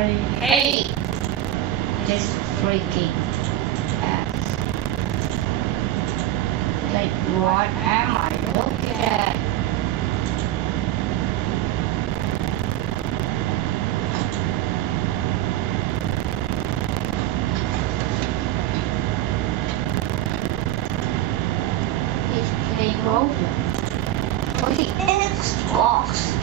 I hate this freaking app. Like, what am I looking at? It's playing over for the Xbox.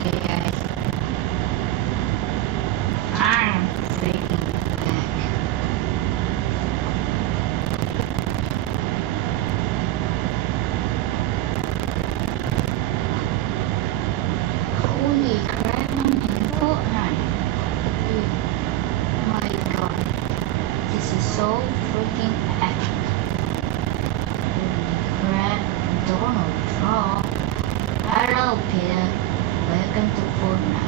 Okay, guys. I'm freaking back. Holy crap, I'm in Fortnite. Oh my god. This is so freaking epic. Holy crap, Donald Trump. Hello, Peter. Welcome to Fortnite.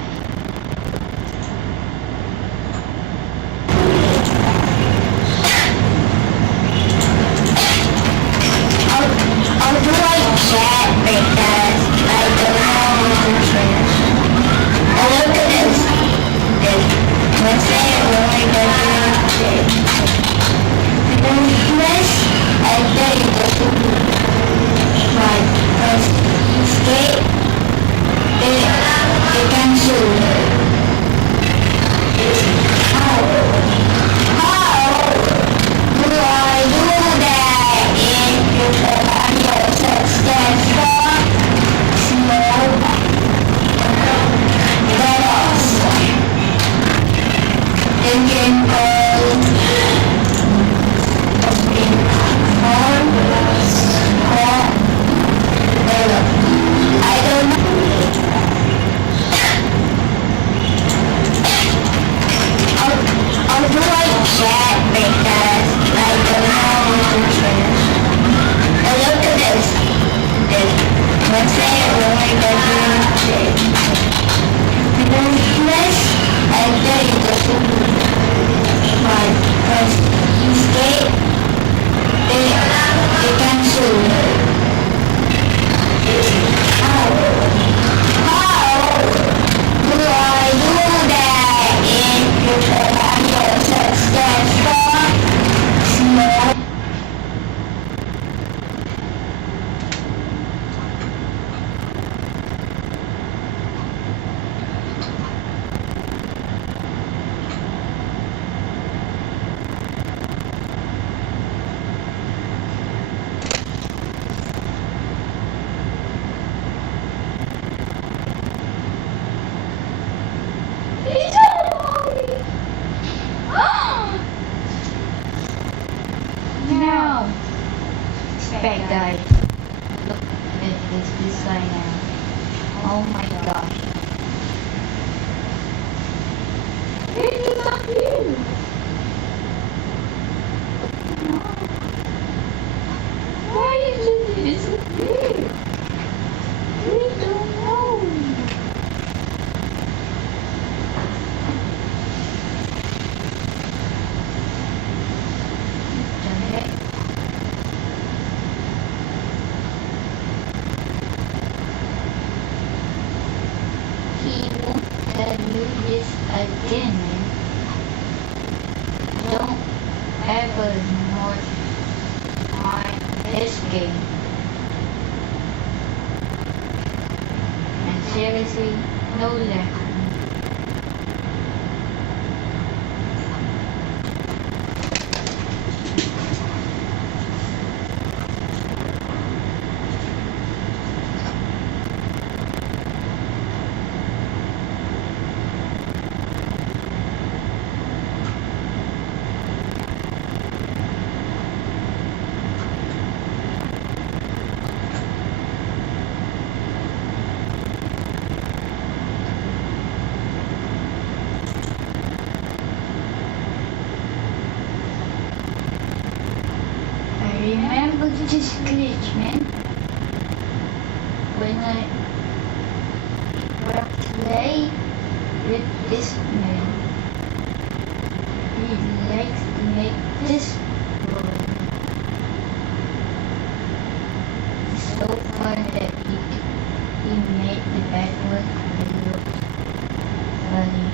I'll do like chat because I don't know what to choose. I look at this. Let's say it really doesn't this, I bet it doesn't like press escape. They can shoot. How do I do that if the audio stands for small letters? Then can go I don't know. I'll do like chat because I don't know what to choose. Now look at this. Let's say it really doesn't change. This, I bet it doesn't like press escape. They can shoot. How do I do that if the audio stands for small? No! Bad guy. Look at this guy now. Oh my gosh. It is up here! Why is it disappear? We don't know. What the heck? He won't tell you this again. Don't ever not mind this game. And seriously, no lesson. Remember this glitch, man. when I play with this man, he likes to make this world. It's so fun that he made the bad word really look funny.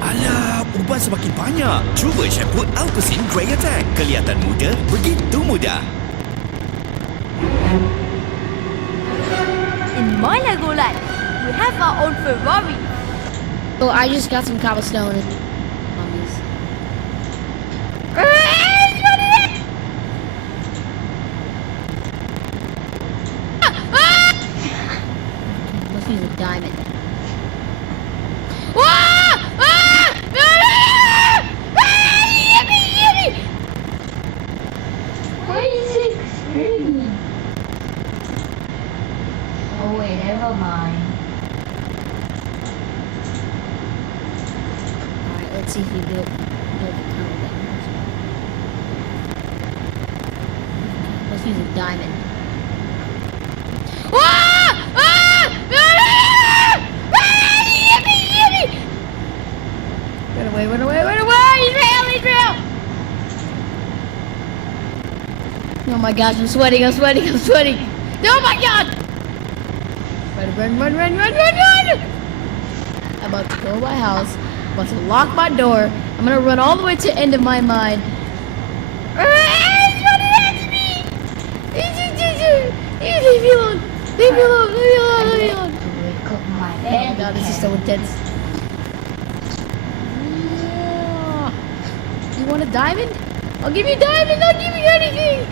Alah, uban semakin banyak. Cuba shampoo Alpecin Grey Attack. Kelihatan muda, begitu mudah. In my Lego life, we have our own Ferrari. So I just got some cobblestone and zombies. Let's use a diamond. Why is it screaming? Oh wait, never mind. Alright, let's see if we build the tunnel then. Let's use a diamond. Run away! He's real! Oh my gosh, I'm sweating! Oh my god! Run! I'm about to go to my house. I'm about to lock my door. I'm gonna run all the way to the end of my mine. He's running after me! Leave me alone! Oh my god, this is so intense. You want a diamond? I'll give you a diamond! I'll give you anything!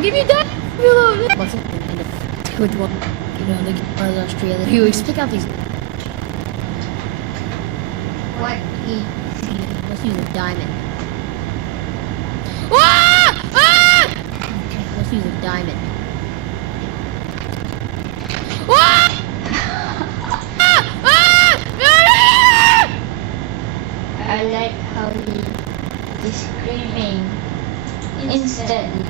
Give me a diamond! Which one? You know, the one of Australia. You pick out these. What he? Let's use a diamond. Okay, let's use a diamond. I like how he is screaming instantly.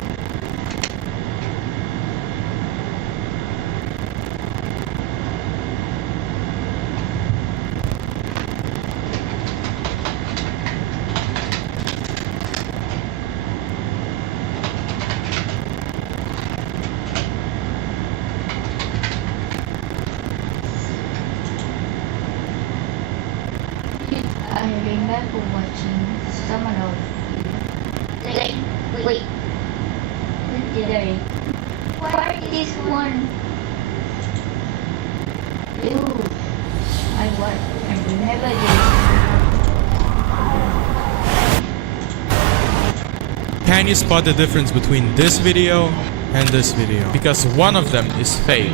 I remember watching some of like wait when did I why this one? Ew, I remember this. Can you spot the difference between this video and this video? Because one of them is fake.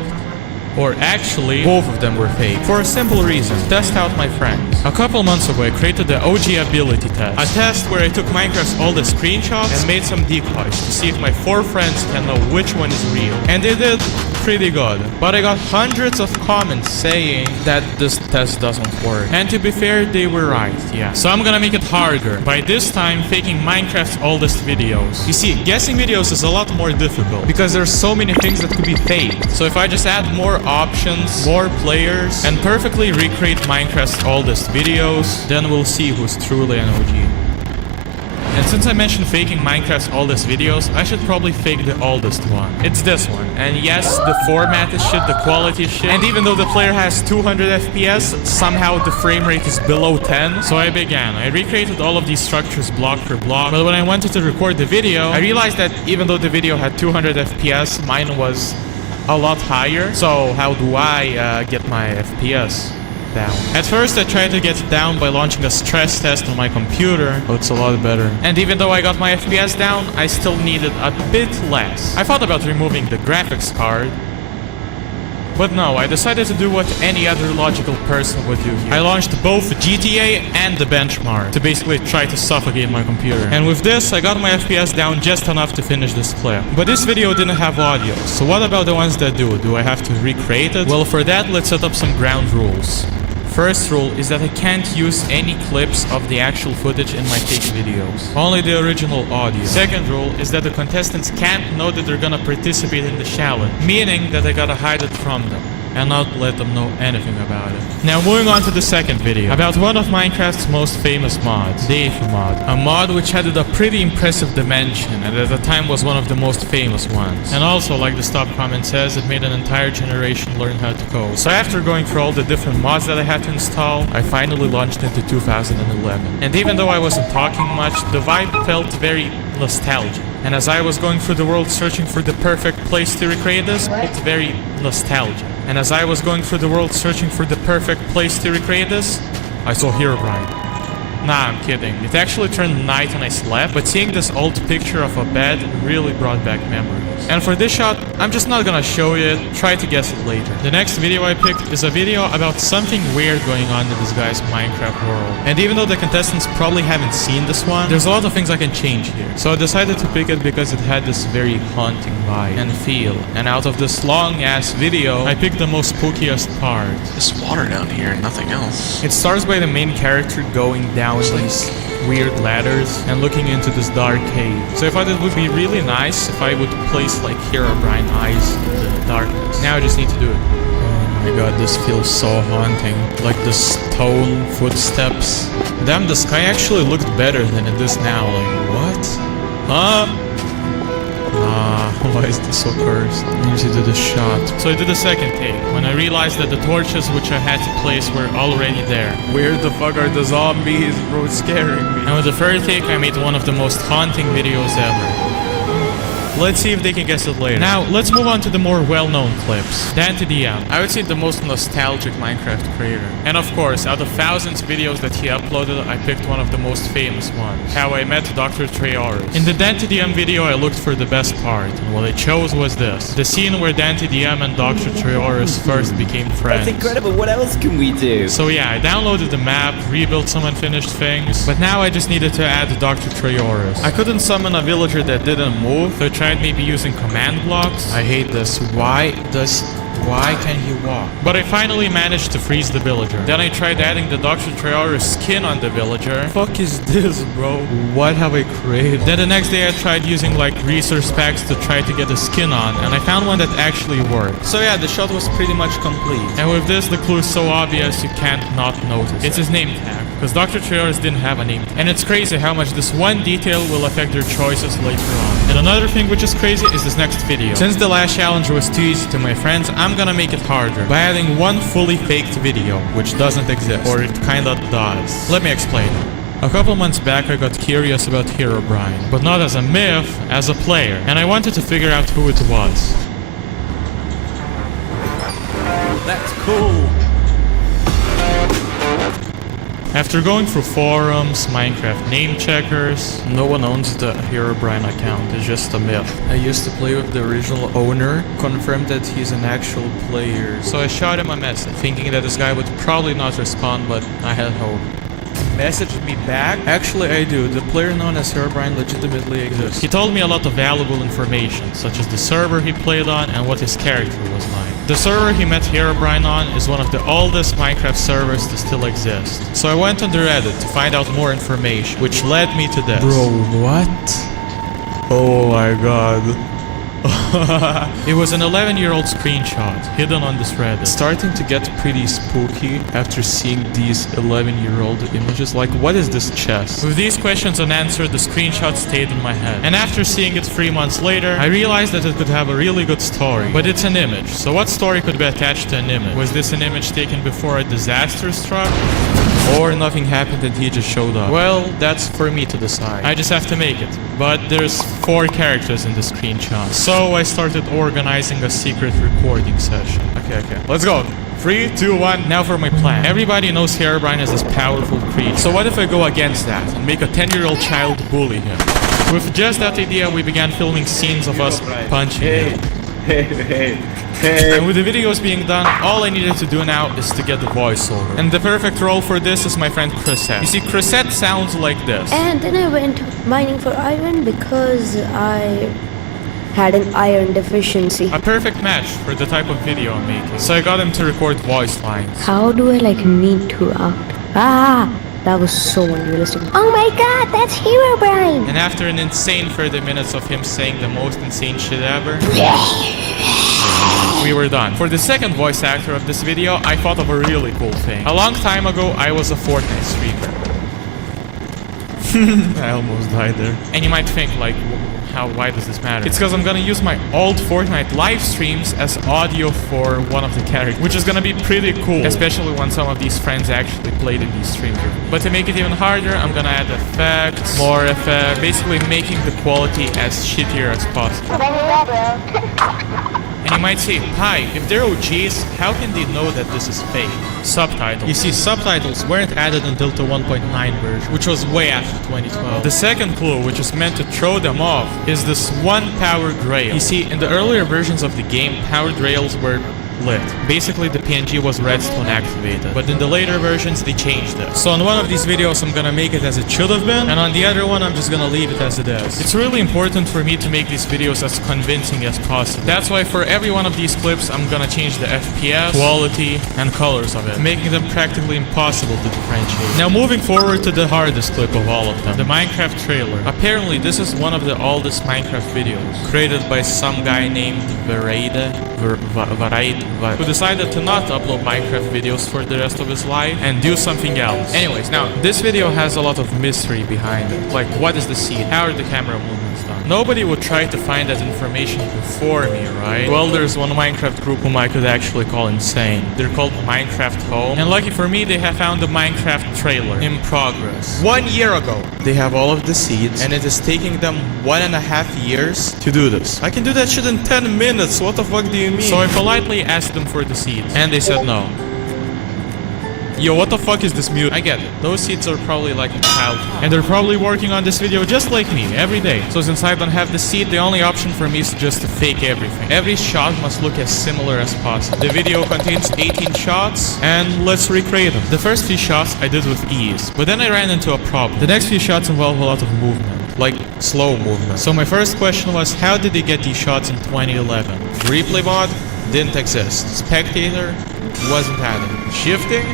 Or actually, both of them were fake. For a simple reason, test out my friends. A couple months ago, I created the OG ability test. A test where I took Minecraft's oldest screenshots and made some decoys to see if my 4 friends can know which one is real. And they did pretty good. But I got hundreds of comments saying that this test doesn't work. And to be fair, they were right, yeah. So I'm gonna make it harder. By this time, faking Minecraft's oldest videos. You see, guessing videos is a lot more difficult because there's so many things that could be faked. So if I just add more options, more players, and perfectly recreate Minecraft's oldest videos, then we'll see who's truly an OG. And since I mentioned faking Minecraft's oldest videos, I should probably fake the oldest one. It's this one. And yes, the format is shit, the quality is shit. And even though the player has 200 FPS, somehow the frame rate is below 10. So I began. I recreated all of these structures block for block. But when I wanted to record the video, I realized that even though the video had 200 FPS, mine was a lot higher. So how do I get my FPS down? At first I tried to get it down by launching a stress test on my computer, but it's a lot better. And even though I got my FPS down, I still needed a bit less. I thought about removing the graphics card, But no, I decided to do what any other logical person would do here. I launched both GTA and the benchmark to basically try to suffocate my computer. And with this, I got my FPS down just enough to finish this clip. But this video didn't have audio, so what about the ones that do? Do I have to recreate it? Well, for that, let's set up some ground rules. First rule is that I can't use any clips of the actual footage in my fake videos. Only the original audio. Second rule is that the contestants can't know that they're gonna participate in the challenge, meaning that I gotta hide it from them and not let them know anything about it. Now moving on to the second video, about one of Minecraft's most famous mods, the Aether mod. A mod which had a pretty impressive dimension and at the time was one of the most famous ones. And also, like the top comment says, it made an entire generation learn how to code. So after going through all the different mods that I had to install, I finally launched into 2011. And even though I wasn't talking much, the vibe felt very nostalgic. And as I was going through the world searching for the perfect place to recreate this, it's very nostalgic. And as I was going through the world searching for the perfect place to recreate this, I saw Herobrine. Nah, I'm kidding. It actually turned night and I slept, but seeing this old picture of a bed really brought back memories. And for this shot, I'm just not gonna show you it, try to guess it later. The next video I picked is a video about something weird going on in this guy's Minecraft world. And even though the contestants probably haven't seen this one, there's a lot of things I can change here. So I decided to pick it because it had this very haunting vibe and feel. And out of this long ass video, I picked the most spookiest part. Just water down here and nothing else. It starts by the main character going down these weird ladders and looking into this dark cave. So I thought it would be really nice if I would place like Herobrine eyes in the darkness. Now I just need to do it. Oh my god, this feels so haunting. Like the stone footsteps. Damn, the sky actually looked better than it is now. Like, what? Huh? Why is this so cursed? I need to do the shot. So I did a second take, when I realized that the torches which I had to place were already there. Where the fuck are the zombies, bro? It's scaring me. And with the third take, I made one of the most haunting videos ever. Let's see if they can guess it later. Now, let's move on to the more well-known clips. Dante DM, I would say the most nostalgic Minecraft creator. And of course, out of thousands of videos that he uploaded, I picked one of the most famous ones. How I met Dr. Treoris. In the Dante DM video, I looked for the best part, and what I chose was this. The scene where Dante DM and Dr. Treoris first became friends. That's incredible, what else can we do? So yeah, I downloaded the map, rebuilt some unfinished things, but now I just needed to add Dr. Treoris. I couldn't summon a villager that didn't move, so I tried maybe using command blocks. I hate this. Why can he walk? But I finally managed to freeze the villager. Then I tried adding the Dr. Treoris skin on the villager. Fuck is this, bro? What have I created? Then the next day I tried using like resource packs to try to get the skin on, and I found one that actually worked. So yeah, the shot was pretty much complete. And with this, the clue is so obvious you can't not notice. It's his name tag. Because Dr. Treoris didn't have a name. And it's crazy how much this one detail will affect their choices later on. And another thing which is crazy is this next video. Since the last challenge was too easy to my friends, I'm gonna make it harder by adding one fully faked video, which doesn't exist, or it kinda does. Let me explain. A couple months back I got curious about Herobrine, but not as a myth, as a player, and I wanted to figure out who it was. That's cool. After going through forums, Minecraft name checkers, no one owns the Herobrine account, it's just a myth. I used to play with the original owner, confirmed that he's an actual player. So I shot him a message, thinking that this guy would probably not respond, but I had hope. Messaged me back? Actually, I do. The player known as Herobrine legitimately exists. He told me a lot of valuable information, such as the server he played on and what his character was like. The server he met Herobrine on is one of the oldest Minecraft servers to still exist. So I went on the Reddit to find out more information, which led me to this. Bro, what? Oh my god. It was an 11-year-old screenshot hidden on this Reddit. It's starting to get pretty spooky after seeing these 11-year-old images. Like, what is this chest? With these questions unanswered, the screenshot stayed in my head. And after seeing it 3 months later, I realized that it could have a really good story. But it's an image, so what story could be attached to an image? Was this an image taken before a disaster struck? Or nothing happened and he just showed up? Well, that's for me to decide. I just have to make it. But there's 4 characters in the screenshot. So I started organizing a secret recording session. Okay, let's go. 3, 2, 1, now for my plan. Everybody knows Herobrine is this powerful creature. So what if I go against that and make a 10-year-old child bully him? With just that idea, we began filming scenes of us punching him. And with the videos being done, all I needed to do now is to get the voiceover. And the perfect role for this is my friend Chrisette. You see, Chrisette sounds like this. And then I went mining for iron because I had an iron deficiency. A perfect match for the type of video I'm making. So I got him to record voice lines. How do I need to act? That was so unrealistic. Oh my god, that's Herobrine! And after an insane 30 minutes of him saying the most insane shit ever, we were done. For the second voice actor of this video, I thought of a really cool thing. A long time ago, I was a Fortnite streamer. I almost died there. And you might think, like, why does this matter? It's because I'm gonna use my old Fortnite live streams as audio for one of the characters, which is gonna be pretty cool, especially when some of these friends actually played in these streams. But to make it even harder, I'm gonna add effects, more effects, basically making the quality as shittier as possible. And you might say, hi, if they're OGs, how can they know that this is fake? Subtitles. You see, subtitles weren't added until the 1.9 version, which was way after 2012. The second clue, which is meant to throw them off, is this one powered rail. You see, in the earlier versions of the game, powered rails were lit. Basically, the PNG was redstone activated, but in the later versions, they changed it. So on one of these videos, I'm gonna make it as it should have been, and on the other one, I'm just gonna leave it as it is. It's really important for me to make these videos as convincing as possible. That's why for every one of these clips, I'm gonna change the FPS, quality, and colors of it, making them practically impossible to differentiate. Now moving forward to the hardest clip of all of them, the Minecraft trailer. Apparently, this is one of the oldest Minecraft videos, created by some guy named who decided to not upload Minecraft videos for the rest of his life and do something else. Anyways, now, this video has a lot of mystery behind it. Like, what is the seed? How are the camera movements done? Nobody would try to find that information before me, right? Well, there's one Minecraft group whom I could actually call insane. They're called Minecraft Home. And lucky for me, they have found the Minecraft trailer in progress. 1 year ago. They have all of the seeds, and it is taking them 1.5 years to do this. I can do that shit in 10 minutes. What the fuck do you mean? So I politely asked them for the seeds, and they said no. Yo, what the fuck is this mute? I get it. Those seeds are probably like a child. And they're probably working on this video just like me, every day. So since I don't have the seed, the only option for me is just to fake everything. Every shot must look as similar as possible. The video contains 18 shots, and let's recreate them. The first few shots I did with ease, but then I ran into a problem. The next few shots involve a lot of movement, like slow movement. So my first question was, how did they get these shots in 2011? Replay mod didn't exist. Spectator wasn't added. Shifting?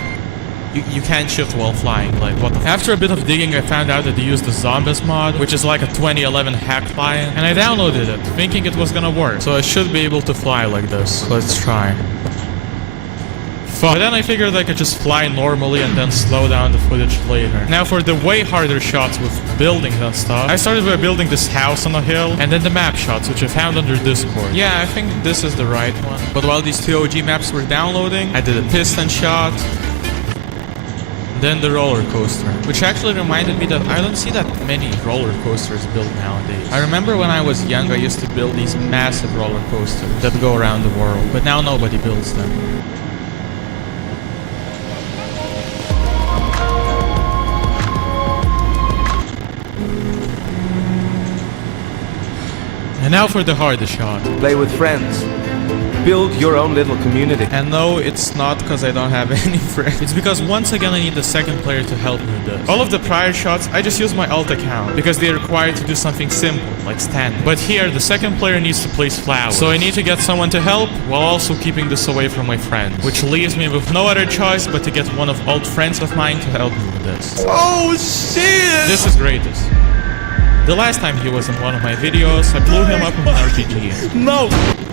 You can't shift while flying, like what the f. After a bit of digging, I found out that they used the Zombies mod, which is like a 2011 hack client, and I downloaded it, thinking it was gonna work. So I should be able to fly like this. Let's try. But then I figured I could just fly normally and then slow down the footage later. Now for the way harder shots with buildings and stuff, I started by building this house on a hill, and then the map shots, which I found under Discord. Yeah, I think this is the right one. But while these two OG maps were downloading, I did a piston shot, then the roller coaster, which actually reminded me that I don't see that many roller coasters built nowadays. I remember when I was young, I used to build these massive roller coasters that go around the world, but now nobody builds them. And now for the hardest shot. Play with friends. Build your own little community. And no, it's not because I don't have any friends. It's because once again I need the second player to help me with this. All of the prior shots, I just use my alt account because they require to do something simple, like standing. But here, the second player needs to place flowers. So I need to get someone to help while also keeping this away from my friends. Which leaves me with no other choice but to get one of old friends of mine to help me with this. Oh shit! This is greatest. The last time he was in one of my videos, I blew him up in an RPG. No!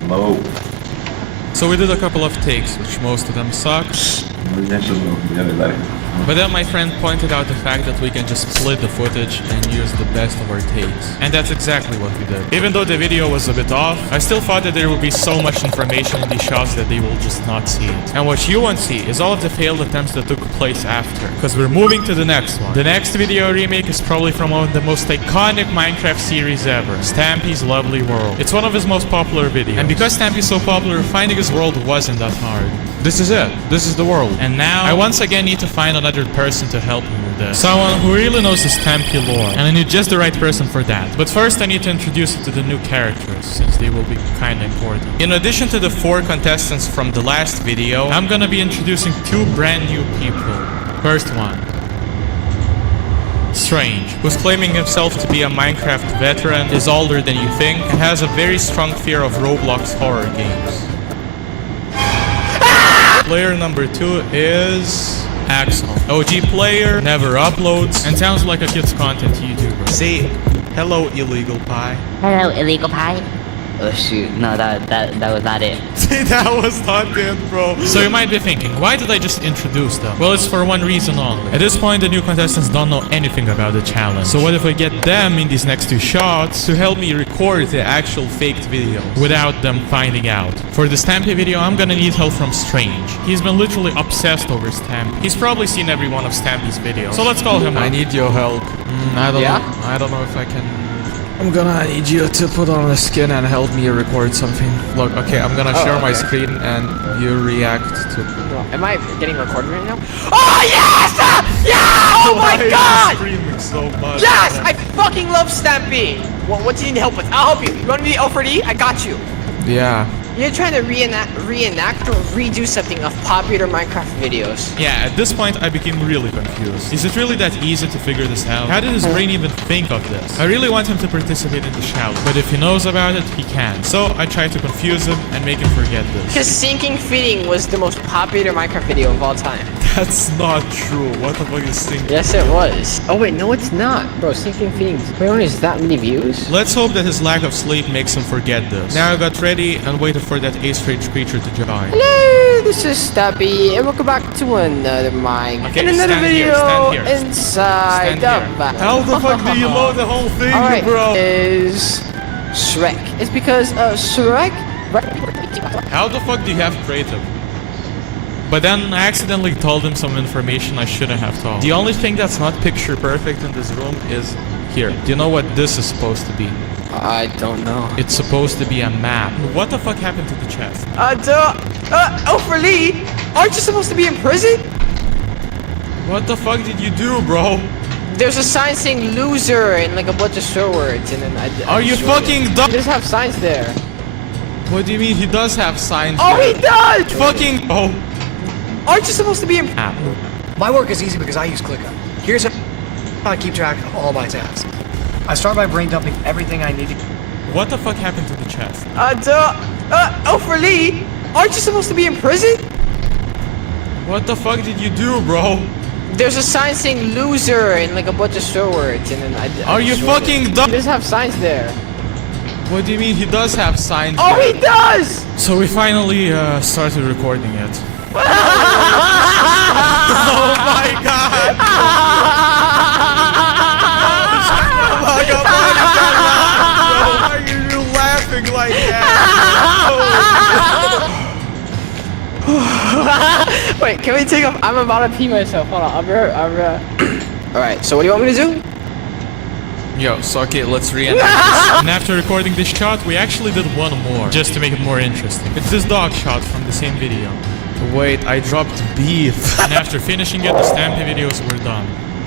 No. So we did a couple of takes, which most of them sucked. But then my friend pointed out the fact that we can just split the footage and use the best of our takes. And that's exactly what we did. Even though the video was a bit off, I still thought that there would be so much information in these shots that they will just not see it. And what you won't see is all of the failed attempts that took place after. Because we're moving to the next one. The next video remake is probably from one of the most iconic Minecraft series ever, Stampy's Lovely World. It's one of his most popular videos. And because Stampy's so popular, finding his world wasn't that hard. This is it. This is the world. And now, I once again need to find another person to help me with this. Someone who really knows the Stampy lore. And I need just the right person for that. But first I need to introduce you to the new characters, since they will be kinda important. In addition to the 4 contestants from the last video, I'm gonna be introducing 2 brand new people. First one. Strange, who's claiming himself to be a Minecraft veteran, is older than you think, and has a very strong fear of Roblox horror games. Player number 2 is Axel. OG player, never uploads, and sounds like a kids content YouTuber. Say hello, illegal pie. Hello, illegal pie. Oh shoot, no, that was not it. See, that was not it, bro. So you might be thinking, why did I just introduce them? Well, it's for one reason only. At this point, the new contestants don't know anything about the challenge. So what if I get them in these next 2 shots to help me record the actual faked video without them finding out? For the Stampy video, I'm gonna need help from Strange. He's been literally obsessed over Stampy. He's probably seen every one of Stampy's videos. So let's call him up. I need your help. I don't know if I can. I'm gonna need you to put on a skin and help me record something. Look, okay, I'm gonna share my screen and you react to. Am I getting recorded right now? Oh yes! Yeah! Oh my god! Screaming so much. Yes! I fucking love Stampy! What do you need help with? I'll help you. You want me to O4D? I got you. Yeah. You're trying to reenact or redo something of popular Minecraft videos. Yeah, at this point I became really confused. Is it really that easy to figure this out? How did his brain even think of this? I really want him to participate in the challenge, but if he knows about it, he can't. So I tried to confuse him and make him forget this. Because sinking feeding was the most popular Minecraft video of all time. That's not true. What the fuck is sinking? Yes, it was. Oh wait, no, it's not. Bro, sinking feeding only has that many views? Let's hope that his lack of sleep makes him forget this. Now I got ready and waited for that strange creature to join. Hello, this is Stampy, and welcome back to another stand video here. inside the back. How the fuck do you know the whole thing, Alright, bro? is Shrek. It's because Shrek. How the fuck do you have creative? But then I accidentally told him some information I shouldn't have told. The only thing that's not picture perfect in this room is here. Do you know what this is supposed to be? I don't know. It's supposed to be a map. What the fuck happened to the chest? For Lee, aren't you supposed to be in prison? What the fuck did you do, bro? There's a sign saying loser and like a bunch of swear words, and then Are you fucking dumb? He does have signs there. What do you mean he does have signs? Oh, there? he does! Fucking oh. Aren't you supposed to be in Map. My work is easy because I use ClickUp. Here's how I keep track of all my tasks. I start by brain dumping everything I need to. What the fuck happened to the chest? For Lee, aren't you supposed to be in prison? What the fuck did you do, bro? There's a sign saying loser and like a bunch of swear words, and then Are you fucking dumb? He does have signs there. What do you mean he does have signs? Oh, there? he does! So we finally started recording it. Oh my god! Why are you laughing like that? Wait, can we take off? I'm about to pee myself. Hold on, Alright, so what do you want me to do? Yo, so okay, let's reenact this. And after recording this shot, we actually did one more, just to make it more interesting. It's this dog shot from the same video. Wait, I dropped beef. And after finishing it, the Stampy videos were done.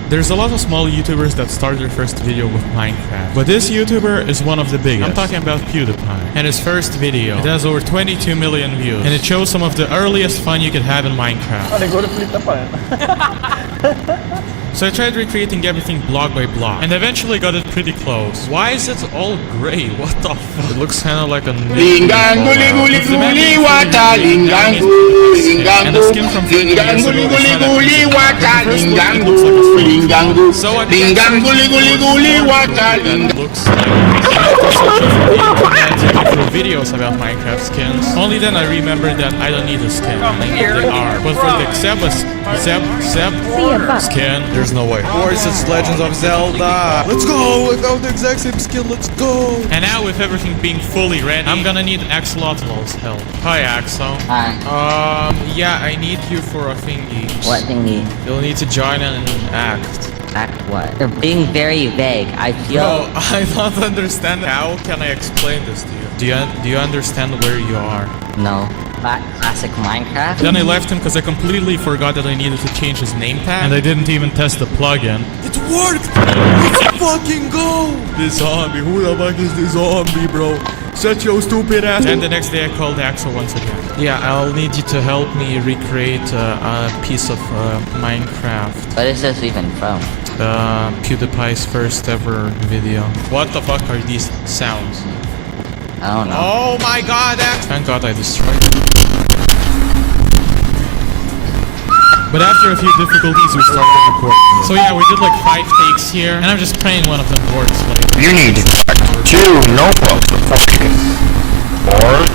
There's a lot of small YouTubers that start their first video with Minecraft. But this YouTuber is one of the biggest. I'm talking about PewDiePie. And his first video, it has over 22 million views. And it shows some of the earliest fun you could have in Minecraft. So I tried recreating everything block by block, and eventually got it pretty close. Why is it all gray? What the fuck? It looks kinda like a and the skin from 50 years ago is not actually. So I looks like videos about Minecraft skins. Only then I remembered that I don't need a skin. They are. But for the Zeb skin, there's no way. Of course, it's Legends of Zelda. Let's go! I found the exact same skin. Let's go! And now with everything being fully ready, I'm gonna need Axolotl's help. Hi, Axo. Hi. Yeah, I need you for a thingy. What thingy? You'll need to join an act. Act what? You're being very vague. I feel. Bro, I don't understand. How can I explain this to you? Do you understand where you are? No. classic Minecraft. Then I left him because I completely forgot that I needed to change his name tag. And I didn't even test the plugin. It worked! Let's fucking go! This zombie, who the fuck is this zombie, bro? Shut your stupid ass. And the next day I called Axel once again. Yeah, I'll need you to help me recreate a piece of Minecraft. What is this even from? PewDiePie's first ever video. What the fuck are these sounds? I don't know. Oh my god, thank god I destroyed it. But after a few difficulties, we started recording. So yeah, we did like 5 takes here, and I'm just praying one of them works. Like, you need to check 2 notebooks before you or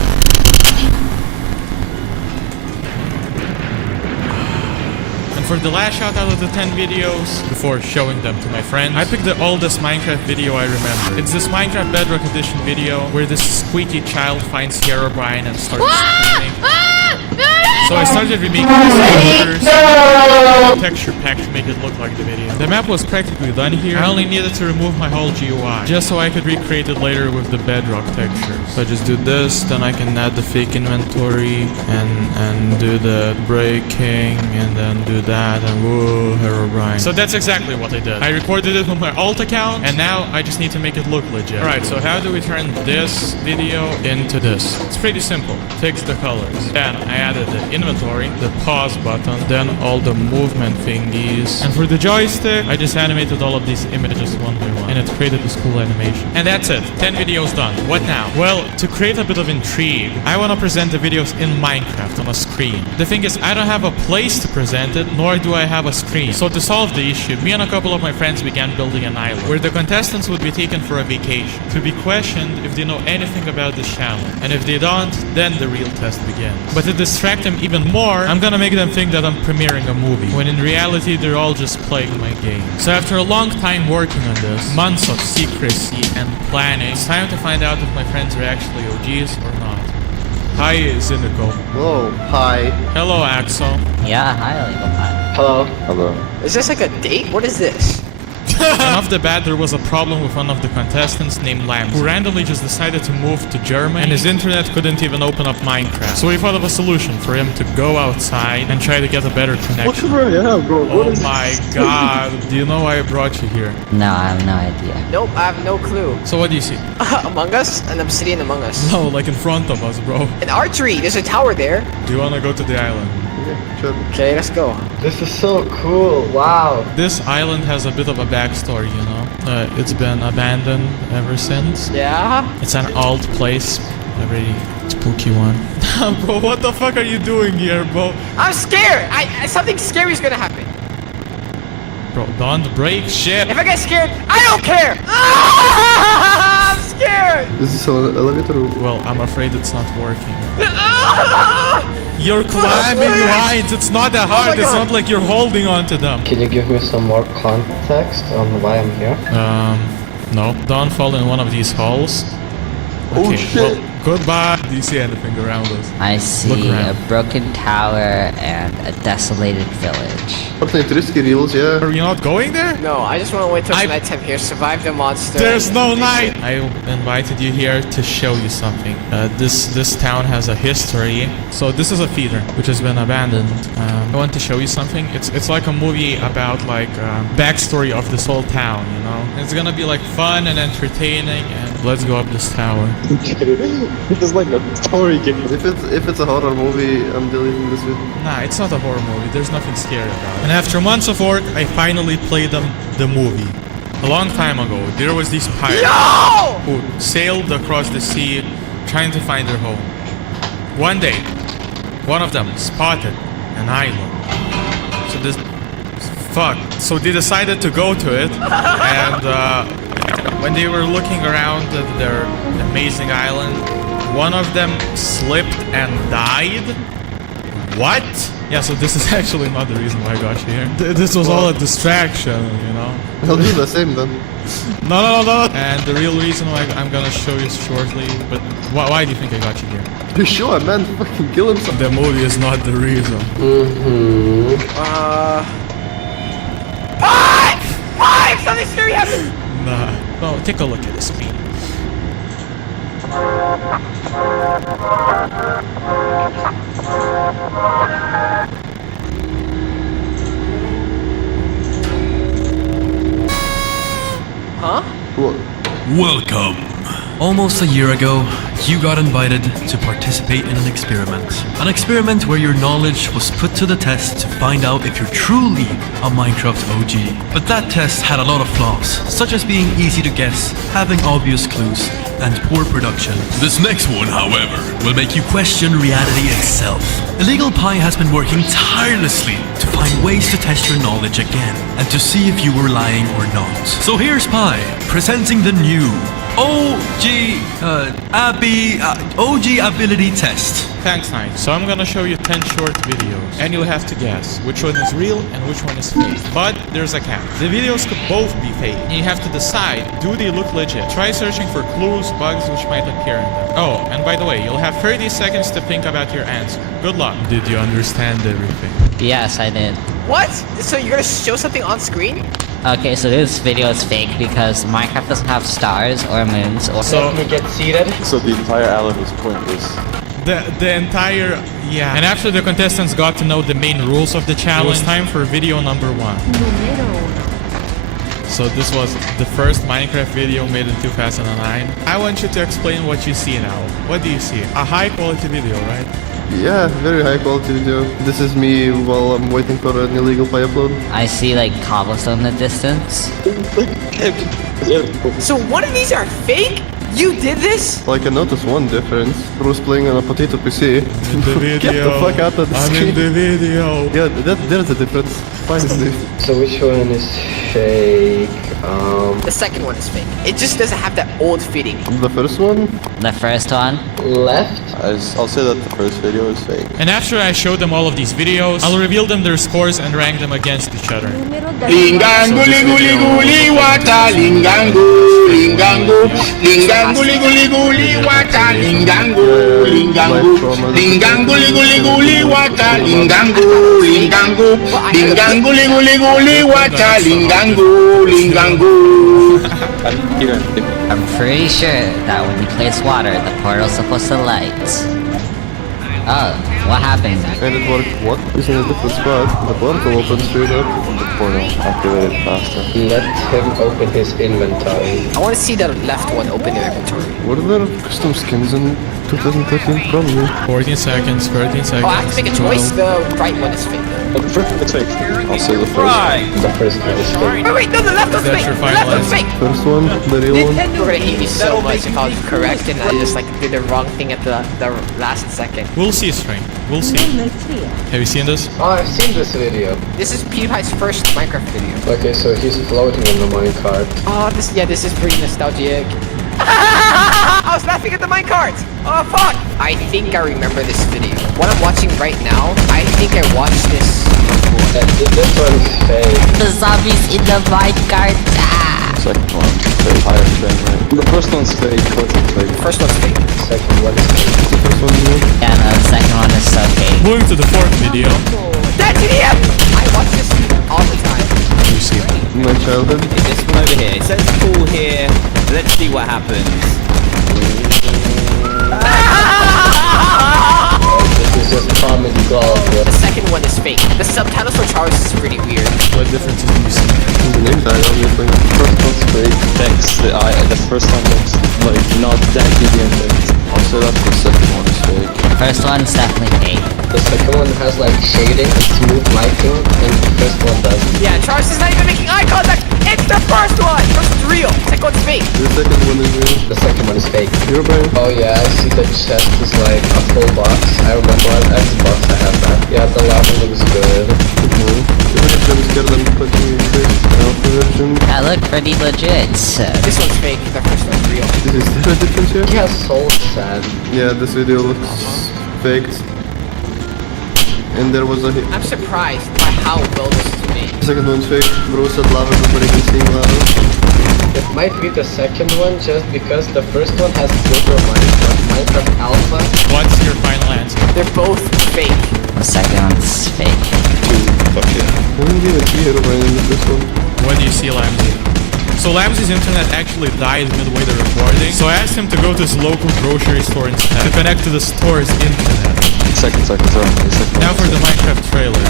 for the last shot out of the 10 videos, before showing them to my friends, I picked the oldest Minecraft video I remember. It's this Minecraft Bedrock Edition video where this squeaky child finds Herobrine and starts screaming. So I started remaking the texture pack to make it look like the video. The map was practically done here. I only needed to remove my whole GUI, just so I could recreate it later with the Bedrock texture. So I just do this, then I can add the fake inventory and do the breaking and then do that and whoa, Herobrine. So that's exactly what I did. I recorded it with my alt account and now I just need to make it look legit. Alright, so how do we turn this video into this? It's pretty simple. Fix the colors. Then I added the inventory, the pause button, then all the movement thingies. And for the joystick, I just animated all of these images one by one. And it created this cool animation. And that's it. 10 videos done. What now? Well, to create a bit of intrigue, I want to present the videos in Minecraft on a screen. The thing is, I don't have a place to present it, nor do I have a screen. So to solve the issue, me and a couple of my friends began building an island, where the contestants would be taken for a vacation, to be questioned if they know anything about this challenge. And if they don't, then the real test begins. But to distract them even more, I'm gonna make them think that I'm premiering a movie, when in reality they're all just playing my game. So after a long time working on this, months of secrecy and planning, it's time to find out if my friends are actually OGs or not. Hi, Zynical. Hello, hi. Hello, Axel. Yeah, hi, Legal Pat. Hello. Hello. Is this like a date? What is this? And off the bat, there was a problem with one of the contestants named Lamb, who randomly just decided to move to Germany, and his internet couldn't even open up Minecraft. So we thought of a solution for him to go outside and try to get a better connection. Oh my god, do you know why I brought you here? No, I have no idea. Nope, I have no clue. So what do you see? Among Us? An obsidian Among Us. No, like in front of us, bro. An archery! There's a tower there. Do you want to go to the island? Okay, let's go. This is so cool, wow. This island has a bit of a backstory, you know. It's been abandoned ever since. Yeah? It's an old place, a very spooky one. Bro, what the fuck are you doing here, bro? I'm scared! Something scary is gonna happen. Bro, don't break shit. If I get scared, I don't care! Ah, I'm scared! Is this an elevator? Well, I'm afraid it's not working. You're climbing lines. It's not that hard. It's not like you're holding on to them. Can you give me some more context on why I'm here? No. Don't fall in one of these holes. Okay, oh shit. Well, goodbye. Do you see anything around us? I see a broken tower and a desolated village. Something risky reels, yeah. Are you not going there? No, I just want to wait till nighttime here, survive the monster. There's no night! I invited you here to show you something. This town has a history. So this is a feeder, which has been abandoned. I want to show you something. It's like a movie about like backstory of this whole town, you know? It's gonna be like fun and entertaining, and let's go up this tower. It's like a story game. If it's a horror movie, I'm deleting this video. Nah, it's not a horror movie. There's nothing scary about it. And after months of work, I finally played the movie. A long time ago, there was these pirates who sailed across the sea trying to find their home. One day, one of them spotted an island. So they decided to go to it, and when they were looking around at their amazing island, one of them slipped and died. What? Yeah, so this is actually not the reason why I got you here. This was all a distraction, you know? I'll do the same then. No. And the real reason why I'm gonna show you shortly, but why do you think I got you here? You sure, man? Fucking kill himself. The movie is not the reason. Why? Something scary happened! Nah. No, take a look at the screen. Huh? What? Welcome. Almost a year ago, you got invited to participate in an experiment. An experiment where your knowledge was put to the test to find out if you're truly a Minecraft OG. But that test had a lot of flaws, such as being easy to guess, having obvious clues, and poor production. This next one, however, will make you question reality itself. Illegal Pie has been working tirelessly to find ways to test your knowledge again, and to see if you were lying or not. So here's Pie, presenting the new OG ability test. Thanks, Knight. So I'm gonna show you 10 short videos, and you'll have to guess which one is real and which one is fake. But there's a catch. The videos could both be fake, and you have to decide, do they look legit? Try searching for clues, bugs which might appear in them. Oh, and by the way, you'll have 30 seconds to think about your answer. Good luck. Did you understand everything? Yes, I did. What? So you're gonna show something on screen? Okay, so this video is fake because Minecraft doesn't have stars or moons or... So let me get seated. So the entire island was pointless. The entire... yeah. And after the contestants got to know the main rules of the challenge, it was time for video number 1. So this was the first Minecraft video made in 2009. I want you to explain what you see now. What do you see? A high quality video, right? Yeah, very high quality video. This is me while I'm waiting for an illegal Pie upload. I see like cobblestone in the distance. So one of these are fake? You did this? Like I noticed one difference. Bruce playing on a potato PC. In the video. Get the fuck out of the I'm screen. in the video. Yeah, there's a difference. Finally. So which one is fake? The second one is fake. It just doesn't have that old feeling. The first one? The first one? Left? I'll say that the first video is fake. And after I show them all of these videos, I'll reveal them their scores and rank them against each other. Lingangu, liguli, guli, wata, lingangu, lingangu, lingangu, liguli, guli, wata, lingangu, lingangu, lingangu, liguli, guli, wata, lingangu, lingangu, lingangu, liguli, guli, wata, lingangu, lingangu. I'm pretty sure that when you place water, the portal's supposed to light. Oh, what happened? And it worked what? It's in a different spot. The portal opens straight up. The portal activated faster. Let him open his inventory. I want to see the left one open their inventory. Were there custom skins in 2013? Probably. 14 seconds, 13 seconds. Oh, I have to make a choice. The right one is fake. The first one is fake. I'll say the first one. The first one is fake. Wait, no, the left one's fake. The left one's fake. First one, the real one. You're gonna hate me so much if I was correct and I just like did the wrong thing at the last second. We'll see, String. We'll see. Have you seen this? Oh, I've seen this video. This is PewDiePie's first Minecraft video. Okay, so he's floating in the minecart. Oh, this is pretty nostalgic. I was laughing at the minecart. Oh fuck! I think I remember this video. What I'm watching right now, I think I watched this before. This one's fake. The zombies in the minecart. Second one, fake. Higher frame rate. The first one's fake. First one's fake. First one's fake. Second one is fake. The first one is real. Yeah, no, the second one is so fake. Moving to the fourth video. That's idiot! I watch this all the time. You see. My childhood. This one over here. It says pool here. Let's see what happens. This is just comedy gold. The second one is fake. The subtitles for Charles is pretty weird. What differences do you see? The name tag, obviously. The first one's fake. Thanks. The first one looks like not that deviant. Also, that the second one is fake. First one's definitely fake. The second one has like shading and smooth lighting, and the first one doesn't. Yeah, Charles is not even making eye contact. It's the first one. First one's real. Second one's fake. The second one is real. The second one is fake. Your brain. Oh yeah, I see the chest is like a full box. I remember on Xbox I have that. Yeah, the lava looks good. That looked pretty legit. This one's fake. The first one's real. This is the difference here? Yeah, so sad. Yeah, this video looks faked. And there was a hit. I'm surprised by how well this is made. The second one's fake. Bro said lava, nobody can see lava. It might be the second one just because the first one has silver Minecraft Alpha. What's your final answer? They're both fake. The second one's fake. Fuck yeah. I didn't even see Herobrine in the first one. What do you see, Lamsey? So Lamsey's internet actually died midway the recording, so I asked him to go to his local grocery store instead to connect to the store's internet. Second, sorry. Now for the Minecraft trailer.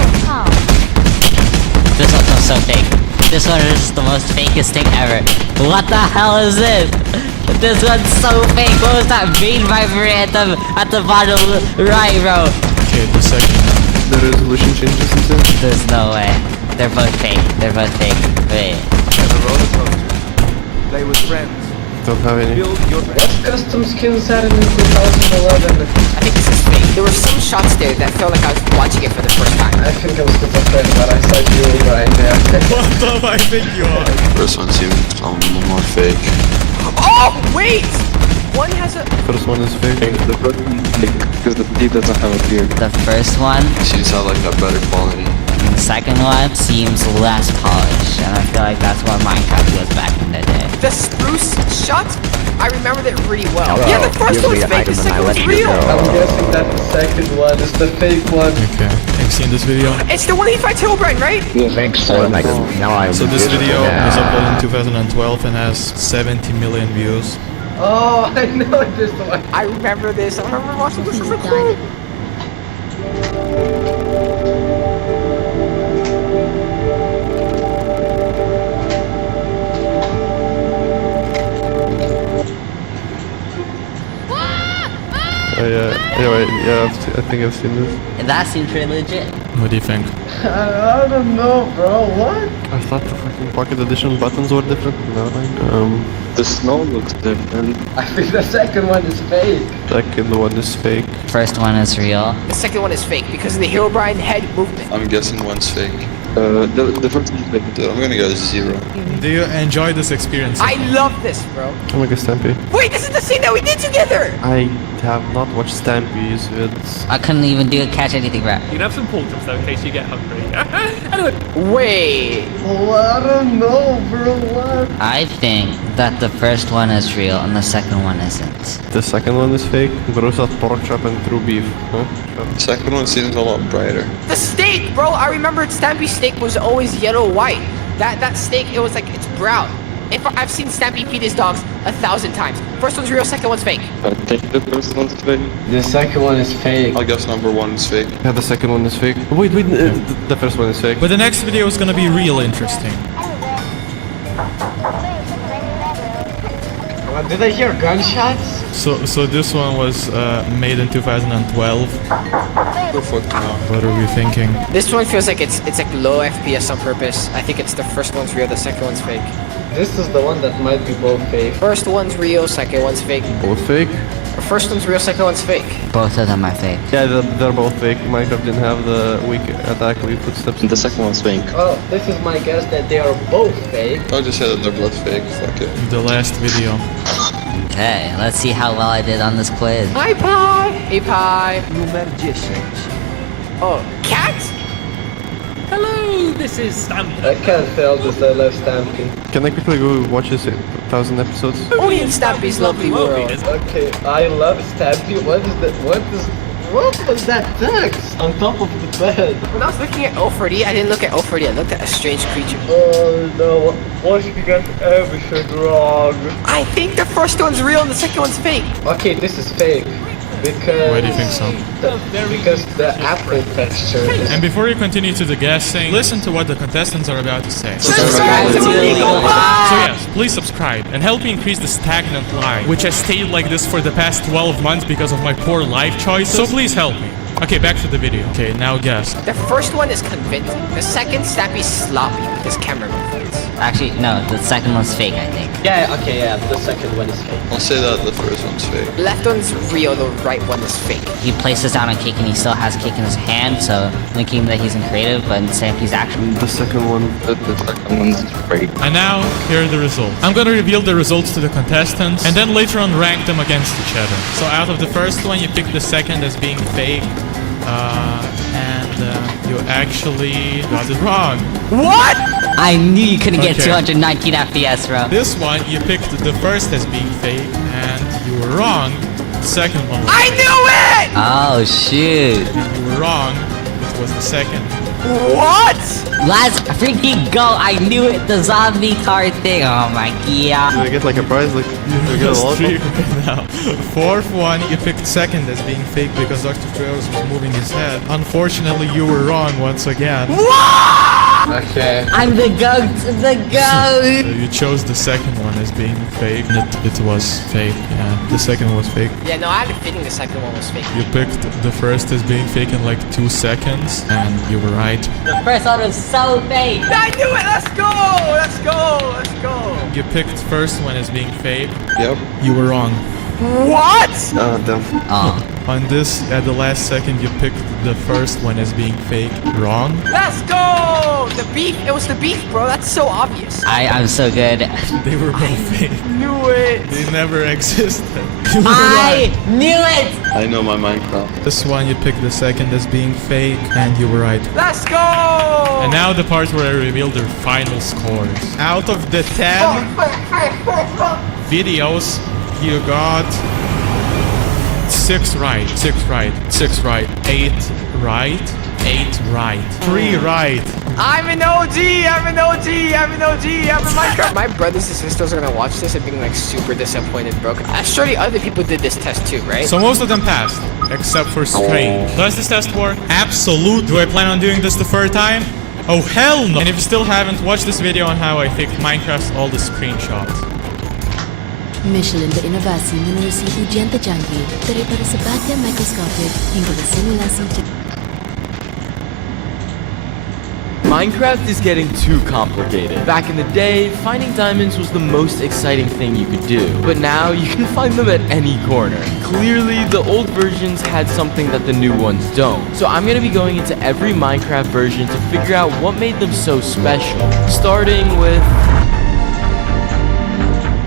This one's not so fake. This one is the most fakest thing ever. What the hell is this? This one's so fake. What was that bean vibrate at the bottom right, bro? Okay, the second one. The resolution changes into it. There's no way. They're both fake. Wait. The roller coaster. Play with friends. Don't have any. What's custom skins added in 2011? I think this is fake. There were some shots there that felt like I was watching it for the first time. I think I was schizophrenic, but I saw you right there. What the I think you are? First one seems a little more fake. Oh, wait! One has a... First one is fake. The first one is fake because the P doesn't have a beard. The first one, Seems to have like a better quality. and the second one seems less polished, and I feel like that's what Minecraft was back in the day. The spruce shot, I remembered it really well. Yeah, the first one's fake, the second one's real. I'm guessing that the second one is the fake one. Okay, have you seen this video? It's the one he fights Herobrine, right? So this video was uploaded in 2012 and has 70 million views. Oh, I know this one. I remember this. I remember watching this as a kid. I think I've seen this. And that seems pretty legit. What do you think? I don't know, bro. What? I thought the fucking pocket edition buttons were different. No, the snow looks different. I think the second one is fake. Second one is fake. First one is real. The second one is fake because of the Herobrine head movement. I'm guessing one's fake. The first one is fake. Dude, I'm gonna go 0. Do you enjoy this experience? I love this, bro. I'm like a Stampy. Wait, this is the scene that we did together! I have not watched Stampy's vids. I couldn't even catch anything right. You can have some pork chops though in case you get hungry. Anyway. Wait. Oh, I don't know, bro. What? I think that the first one is real and the second one isn't. The second one is fake. Gross out pork chop and true beef. Huh? The second one seems a lot brighter. The steak, bro. I remember Stampy's steak was always yellow-white. That steak, it was like, it's brown. I've seen Stampy feed his dogs 1,000 times. First one's real, second one's fake. I think the first one's fake. The second one is fake. I guess number 1 is fake. Yeah, the second one is fake. Wait, the first one is fake. But the next video is gonna be real interesting. Did I hear gunshots? So this one was made in 2012. Go fuck now. What are we thinking? This one feels like it's like low FPS on purpose. I think it's the first one's real, the second one's fake. This is the one that might be both fake. First one's real, second one's fake. Both fake? First one's real, second one's fake. Both of them are fake. Yeah, they're both fake. Minecraft didn't have the weak attack, weak footsteps. The second one's fake. Oh, this is my guess that they are both fake. I'll just say that they're both fake. Fuck it. The last video. Okay, let's see how well I did on this quiz. Hi, Pie! Hey, Pie! Oh, cat? Hello, this is Stampy. I can't tell this, I love Stampy. Can I quickly go watch this 1,000 episodes? Only in Stampy's lovely world. Okay, I love Stampy. What was that text on top of the bed? When I was looking at O40, I didn't look at O40, I looked at a strange creature. Oh no, what if you got everything wrong? I think the first one's real and the second one's fake. Okay, this is fake. Because... Why do you think so? Because the apple texture is... And before you continue to the guessing, listen to what the contestants are about to say. Subscribe to Illegal Pie! So yes, please subscribe and help me increase the stagnant line, which has stayed like this for the past 12 months because of my poor life choices. So please help me. Okay, back to the video. Okay, now guess. The first one is convincing. The second, Stampy's sloppy with his camera movements. Actually, no, the second one's fake, I think. Yeah, okay, yeah, the second one is fake. I'll say that the first one's fake. Left one's real, the right one is fake. He places down a cake and he still has cake in his hand, so thinking that he's in creative, but Stampy's actually... The second one's fake. And now, here are the results. I'm gonna reveal the results to the contestants, and then later on rank them against each other. So out of the first one, you picked the second as being fake, and you actually got it wrong. What? I knew you couldn't get 219 FPS, bro. This one, you picked the first as being fake, and you were wrong. The second one was I fake. knew it! Oh, shoot. You were wrong. The was the second. What? Let's freaking go! I knew it! The zombie car thing! Oh my god! Do I get like a prize? Like, do I get a lot? Now, fourth one, you picked second as being fake because Dr. Trails was moving his head. Unfortunately, you were wrong once again. Okay. I'm the goat! The goat! So you chose the second one as being fake. It was fake, yeah. The second was fake. Yeah, no, I had a feeling the second one was fake. You picked the first as being fake in like 2 seconds, and you were right. The first one was so fake! I knew it! Let's go! Let's go! Let's go! You picked first one as being fake. Yep. You were wrong. What? Damn. Oh. On this, at the last second, you picked the first one as being fake. Wrong. Let's go! The beef. It was the beef, bro. That's so obvious. I'm so good. They were both fake. Knew it. They never existed. You were I right. knew it! I know my Minecraft. This one, you picked the second as being fake, and you were right. Let's go! And now the part where I reveal their final scores. Out of the 10 videos, you got 6 right, 6 right, 6 right, 8 right, 8 right, 3 right. I'm an OG! I'm an OG! I'm an OG! I'm a Minecraft! My brothers and sisters are gonna watch this and being like super disappointed, bro. Surely other people did this test too, right? So most of them passed, except for Strange. Does this test work? Absolute. Do I plan on doing this the third time? Oh hell no! And if you still haven't, watch this video on how I faked Minecraft's all the screenshots. Michelin berinovasi menerusi ujian tercanggih daripada sebagian mikroskopik hingga simulasi. Minecraft is getting too complicated. Back in the day, finding diamonds was the most exciting thing you could do. But now, you can find them at any corner. Clearly, the old versions had something that the new ones don't. So I'm gonna be going into every Minecraft version to figure out what made them so special. Starting with...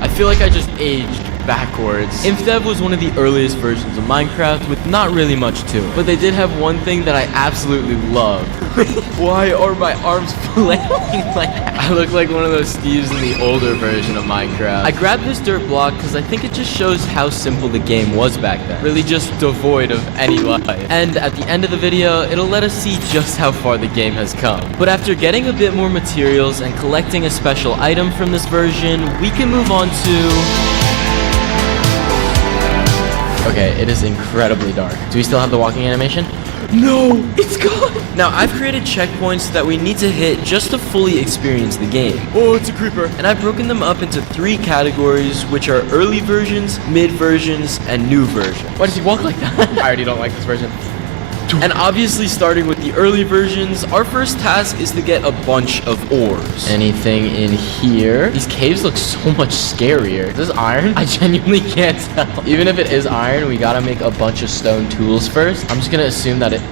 I feel like I just aged backwards. InfDev was one of the earliest versions of Minecraft with not really much to it. But they did have one thing that I absolutely love. Why are my arms flailing like that? I look like one of those Steves in the older version of Minecraft. I grabbed this dirt block because I think it just shows how simple the game was back then. Really just devoid of any life. And at the end of the video, it'll let us see just how far the game has come. But after getting a bit more materials and collecting a special item from this version, we can move on to... Okay, it is incredibly dark. Do we still have the walking animation? No, it's gone. Now, I've created checkpoints that we need to hit just to fully experience the game. Oh, it's a creeper. And I've broken them up into 3 categories, which are early versions, mid versions, and new versions. Why does he walk like that? I already don't like this version. And obviously, starting with the early versions, our first task is to get a bunch of ores. Anything in here? These caves look so much scarier. Is this iron? I genuinely can't tell. Even if it is iron, we gotta make a bunch of stone tools first. I'm just gonna assume that it...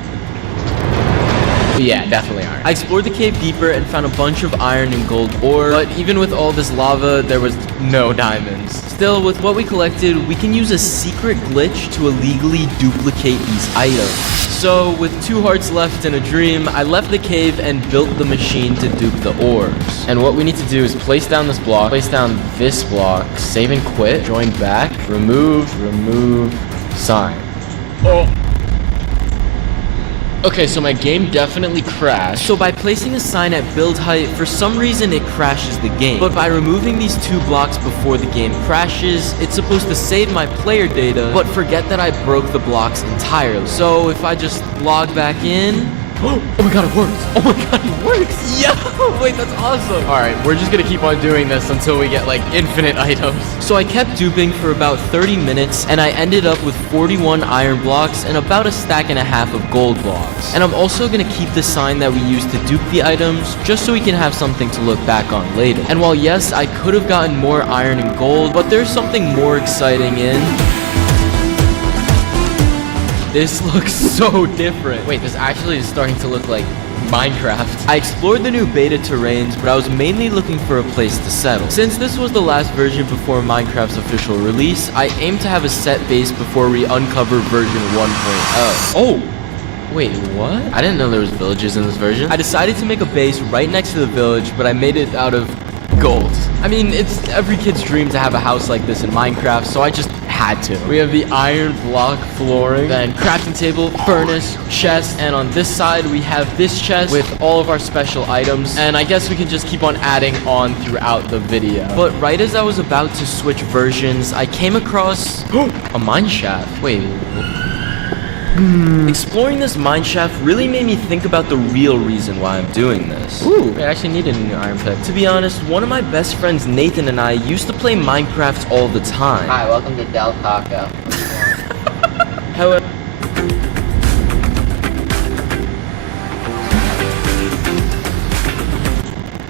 Yeah, definitely iron. I explored the cave deeper and found a bunch of iron and gold ore, but even with all this lava, there was no diamonds. Still, with what we collected, we can use a secret glitch to illegally duplicate these items. So, with 2 hearts left and a dream, I left the cave and built the machine to dupe the ores. And what we need to do is place down this block, place down this block, save and quit, join back, remove, sign. Oh. Okay, so my game definitely crashed. So by placing a sign at build height, for some reason it crashes the game. But by removing these 2 blocks before the game crashes, it's supposed to save my player data, but forget that I broke the blocks entirely. So if I just log back in... Oh my god, it works! Oh my god, it works! Yo! Wait, that's awesome! Alright, we're just gonna keep on doing this until we get, like, infinite items. So I kept duping for about 30 minutes, and I ended up with 41 iron blocks and about a stack and a half of gold blocks. And I'm also gonna keep the sign that we used to dupe the items, just so we can have something to look back on later. And while yes, I could have gotten more iron and gold, but there's something more exciting in... This looks so different. Wait, this actually is starting to look like Minecraft. I explored the new beta terrains, but I was mainly looking for a place to settle. Since this was the last version before Minecraft's official release, I aim to have a set base before we uncover version 1.0. Oh! Wait, what? I didn't know there was villages in this version. I decided to make a base right next to the village, but I made it out of gold. I mean, it's every kid's dream to have a house like this in Minecraft, so I just had to. We have the iron block flooring, then crafting table, furnace, chest, and on this side we have this chest with all of our special items. And I guess we can just keep on adding on throughout the video. But right as I was about to switch versions, I came across a mine shaft. Wait. Exploring this mine shaft really made me think about the real reason why I'm doing this. Ooh, I actually needed a new iron pick. To be honest, one of my best friends, Nathan, and I used to play Minecraft all the time. Hi, welcome to Del Taco.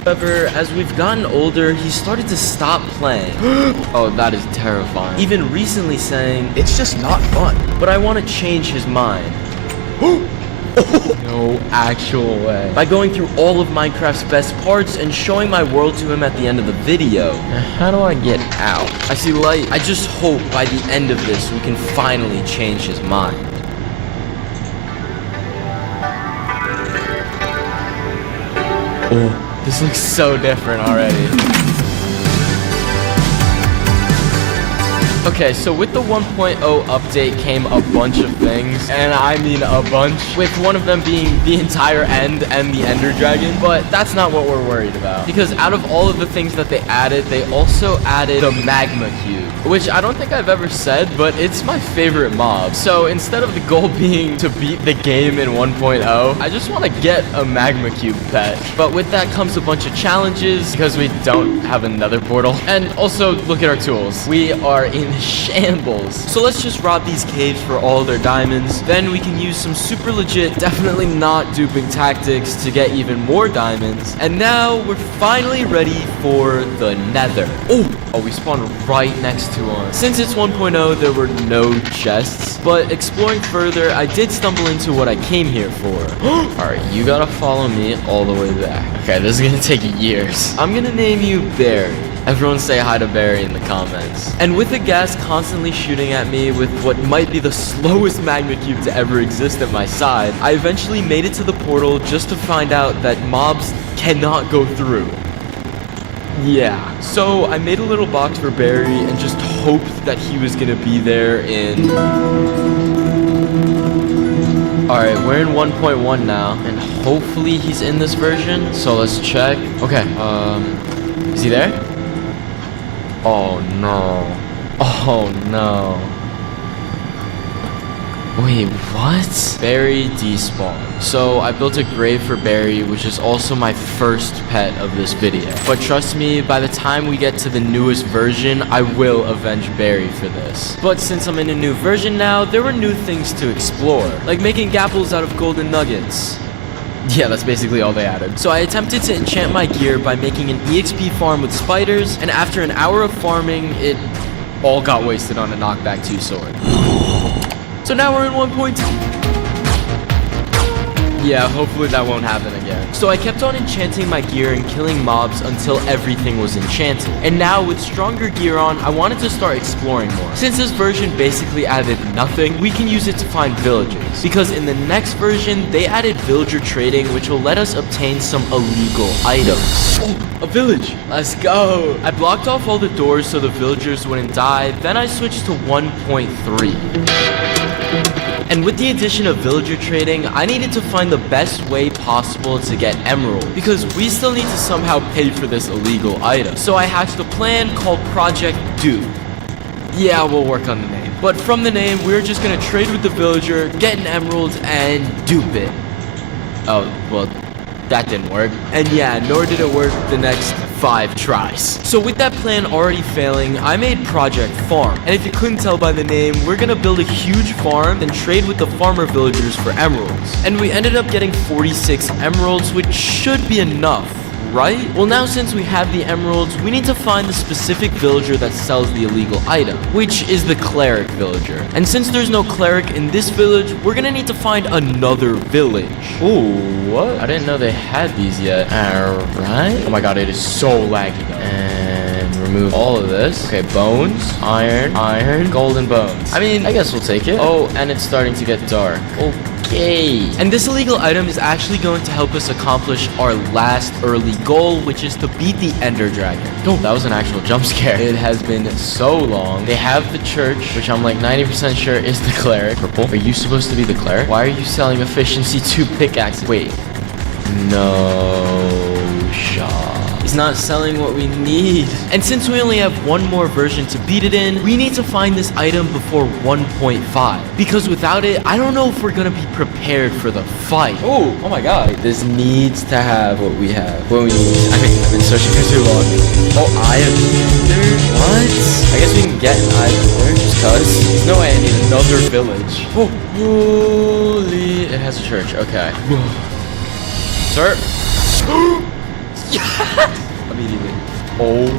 However, as we've gotten older, he started to stop playing. Oh, that is terrifying. Even recently saying, it's just not fun. But I want to change his mind. No actual way. By going through all of Minecraft's best parts and showing my world to him at the end of the video. Now, how do I get out? I see light. I just hope by the end of this, we can finally change his mind. Oh. This looks so different already. Okay, so with the 1.0 update came a bunch of things, and I mean a bunch, with one of them being the entire end and the Ender Dragon, but that's not what we're worried about. Because out of all of the things that they added, they also added the Magma Cube, which I don't think I've ever said, but it's my favorite mob. So instead of the goal being to beat the game in 1.0, I just want to get a Magma Cube pet. But with that comes a bunch of challenges, because we don't have another portal. And also, look at our tools. We are in shambles. So let's just rob these caves for all their diamonds. Then we can use some super legit, definitely not duping tactics to get even more diamonds. And now we're finally ready for the Nether. Oh, we spawned right next to one. Since it's 1.0, there were no chests, but exploring further, I did stumble into what I came here for. Alright, you gotta follow me all the way back. Okay, this is gonna take years. I'm gonna name you Barry. Everyone say hi to Barry in the comments. And with the gas constantly shooting at me with what might be the slowest magma cube to ever exist at my side, I eventually made it to the portal just to find out that mobs cannot go through. Yeah, so I made a little box for Barry and just hoped that he was gonna be there in... Alright, we're in 1.1 now, and hopefully he's in this version, so let's check. Okay, is he there? Oh no. Oh no. Wait, what? Barry despawned. So I built a grave for Barry, which is also my first pet of this video. But trust me, by the time we get to the newest version, I will avenge Barry for this. But since I'm in a new version now, there were new things to explore, like making gapples out of golden nuggets. Yeah, that's basically all they added. So I attempted to enchant my gear by making an EXP farm with spiders, and after an hour of farming, it all got wasted on a knockback 2 sword. So now we're in 1.2. Yeah, hopefully that won't happen again. So I kept on enchanting my gear and killing mobs until everything was enchanted. And now with stronger gear on, I wanted to start exploring more. Since this version basically added nothing, we can use it to find villagers. Because in the next version, they added villager trading, which will let us obtain some illegal items. Oh, a village! Let's go! I blocked off all the doors so the villagers wouldn't die, then I switched to 1.3. And with the addition of villager trading, I needed to find the best way possible to get emerald, because we still need to somehow pay for this illegal item. So I hatched a plan called Project Dupe. Yeah, we'll work on the name. But from the name, we're just gonna trade with the villager, get an emerald, and dupe it. Oh, well, that didn't work. And yeah, nor did it work the next 5 tries. So with that plan already failing, I made Project Farm. And if you couldn't tell by the name, we're gonna build a huge farm, then trade with the farmer villagers for emeralds. And we ended up getting 46 emeralds, which should be enough, right? Well, now since we have the emeralds, we need to find the specific villager that sells the illegal item, which is the cleric villager. And since there's no cleric in this village, we're gonna need to find another village. Oh, what? I didn't know they had these yet. Alright. Oh my god, it is so laggy though. And remove all of this. Okay, bones, iron, golden bones. I mean, I guess we'll take it. Oh, and it's starting to get dark. Okay. And this illegal item is actually going to help us accomplish our last early goal, which is to beat the Ender Dragon. Oh, that was an actual jump scare. It has been so long. They have the church, which I'm like 90% sure is the cleric. Purple. Are you supposed to be the cleric? Why are you selling efficiency 2 pickaxes? Wait. No shot. He's not selling what we need. And since we only have one more version to beat it in, we need to find this item before 1.5. Because without it, I don't know if we're gonna be prepared for the fight. Oh my god. This needs to have what we have. What we need. I mean, I've been searching for too long. Oh, Eye of Ender? What? I guess we can get an Eye of Ender just cause. There's no way I need another village. Oh, holy. It has a church. Okay. Sir? Immediately. Oh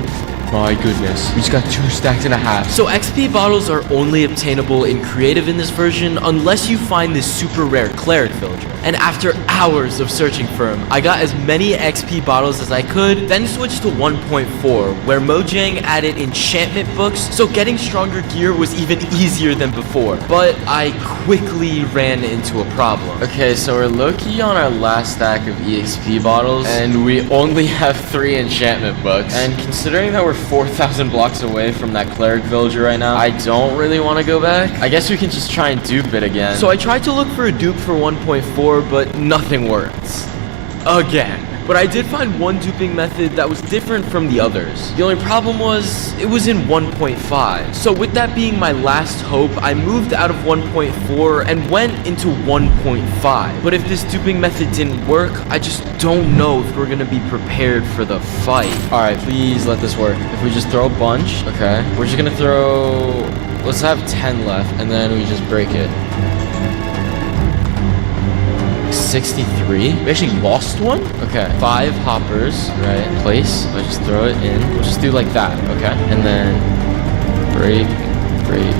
my goodness. We just got 2 stacks and a half. So XP bottles are only obtainable in creative in this version unless you find this super rare cleric villager. And after hours of searching for him, I got as many XP bottles as I could, then switched to 1.4, where Mojang added enchantment books, so getting stronger gear was even easier than before. But I quickly ran into a problem. Okay, so we're low-key on our last stack of EXP bottles, and we only have 3 enchantment books. And considering that we're 4,000 blocks away from that cleric villager right now, I don't really want to go back. I guess we can just try and dupe it again. So I tried to look for a dupe for 1.4, but nothing works. Again. But I did find one duping method that was different from the others. The only problem was, it was in 1.5. So with that being my last hope, I moved out of 1.4 and went into 1.5. But if this duping method didn't work, I just don't know if we're gonna be prepared for the fight. Alright, please let this work. If we just throw a bunch, okay. We're just gonna throw, let's have 10 left, and then we just break it. 63. We actually lost one? Okay. 5 hoppers, right? Place. Let's just throw it in. We'll just do like that, okay? And then break, break,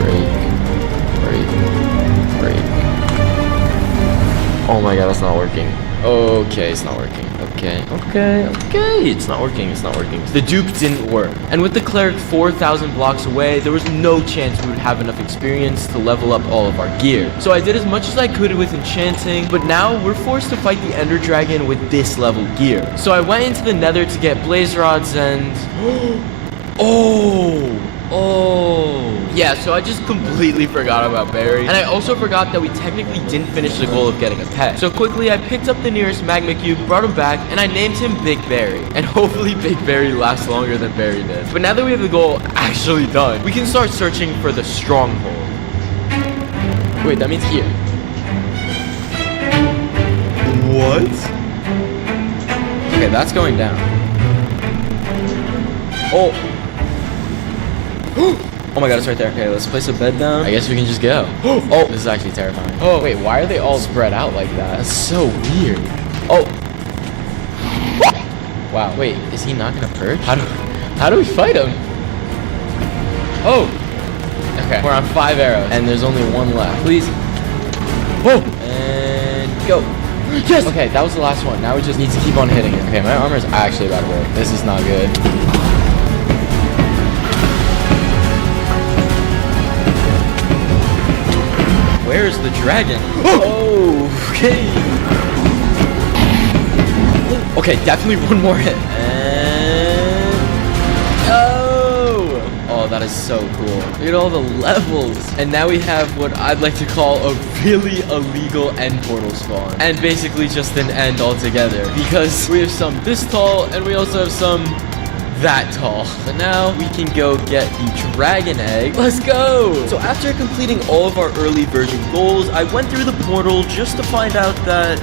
break, break, break. Oh my god, that's not working. Okay, it's not working. Okay, it's not working, it's not working. The dupe didn't work. And with the cleric 4,000 blocks away, there was no chance we would have enough experience to level up all of our gear. So I did as much as I could with enchanting, but now we're forced to fight the Ender Dragon with this level gear. So I went into the Nether to get blaze rods and... Yeah, so I just completely forgot about Barry. And I also forgot that we technically didn't finish the goal of getting a pet. So quickly, I picked up the nearest magma cube, brought him back, and I named him Big Barry. And hopefully Big Barry lasts longer than Barry did. But now that we have the goal actually done, we can start searching for the stronghold. Wait, that means here. What? Okay, that's going down. Oh. Oh my god, it's right there. Okay, let's place a bed down. I guess we can just go. Oh, this is actually terrifying. Oh, wait, why are they all spread out like that? That's so weird. Oh. Wow, wait, is he not gonna purge? How do we fight him? Oh. Okay, we're on 5 arrows, and there's only 1 left. Please. Whoa. And go. Yes! Okay, that was the last one. Now we just need to keep on hitting it. Okay, my armor is actually about to break. This is not good. Where's the dragon? Oh, okay. Okay, definitely 1 more hit. And... Oh, that is so cool. Look at all the levels. And now we have what I'd like to call a really illegal end portal spawn. And basically just an end altogether. Because we have some this tall, and we also have some that tall. So now we can go get the dragon egg. Let's go! So after completing all of our early version goals, I went through the portal just to find out that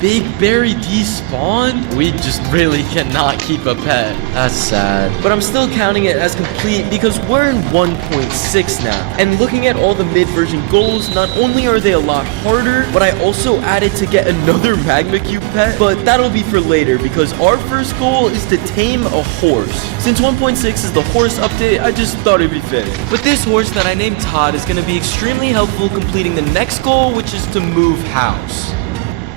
Big Barry despawned. We just really cannot keep a pet. That's sad. But I'm still counting it as complete because we're in 1.6 now. And looking at all the mid-version goals, not only are they a lot harder, but I also added to get another magma cube pet, but that'll be for later because our first goal is to tame a horse. Since 1.6 is the horse update, I just thought it'd be fitting. But this horse that I named Todd is going to be extremely helpful completing the next goal, which is to move house.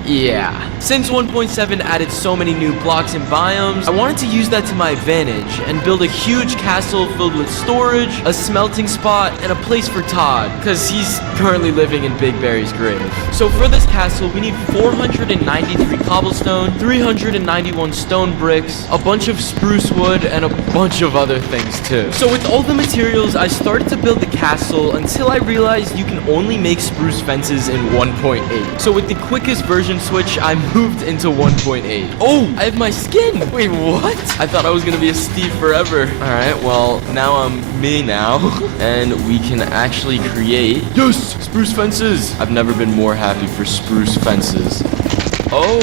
Yeah. Since 1.7 added so many new blocks and biomes, I wanted to use that to my advantage and build a huge castle filled with storage, a smelting spot, and a place for Todd, because he's currently living in Big Barry's grave. So for this castle, we need 493 cobblestone, 391 stone bricks, a bunch of spruce wood, and a bunch of other things too. So with all the materials, I started to build the castle until I realized you can only make spruce fences in 1.8. So with the quickest version switch, I moved into 1.8. Oh, I have my skin. Wait, what? I thought I was gonna be a Steve forever. All right, well, now I'm me now. And we can actually create, yes, spruce fences. I've never been more happy for spruce fences. Oh,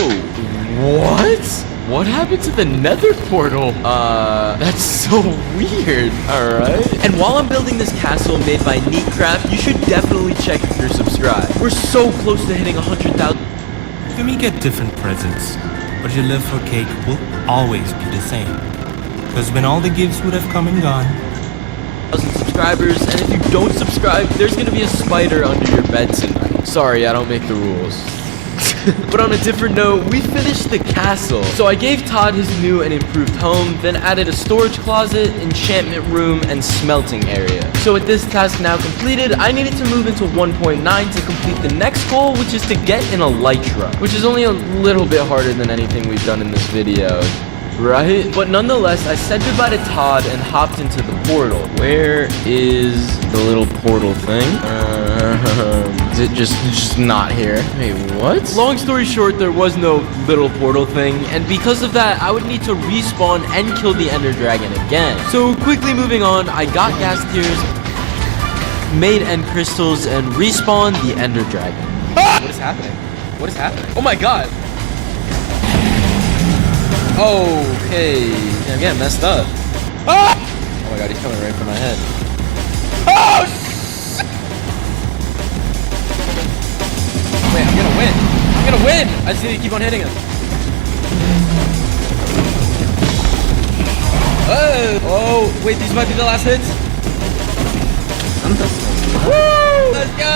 what? What happened to the nether portal? That's so weird. Alright. And while I'm building this castle made by Neatcraft, you should definitely check if you're subscribed. We're so close to hitting 100,000. You may get different presents, but your love for cake will always be the same. Because when all the gifts would have come and gone, 1,000 subscribers, and if you don't subscribe, there's gonna be a spider under your bed tonight. Sorry, I don't make the rules. But on a different note, we finished the castle. So I gave Todd his new and improved home, then added a storage closet, enchantment room, and smelting area. So with this task now completed, I needed to move into 1.9 to complete the next goal, which is to get an elytra, which is only a little bit harder than anything we've done in this video. Right? But nonetheless, I said goodbye to Todd and hopped into the portal. Where is the little portal thing? Is it just not here? Wait, what? Long story short, there was no little portal thing, and because of that, I would need to respawn and kill the Ender Dragon again. So quickly moving on, I got gas tiers, made end crystals, and respawned the Ender Dragon. Ah! What is happening? What is happening? Oh my god! Okay, I'm getting messed up. Ah! Oh my god, he's coming right for my head. Oh! Wait, I'm gonna win. I'm gonna win! I just need to keep on hitting him. Oh, wait, these might be the last hits. Woo! Let's go!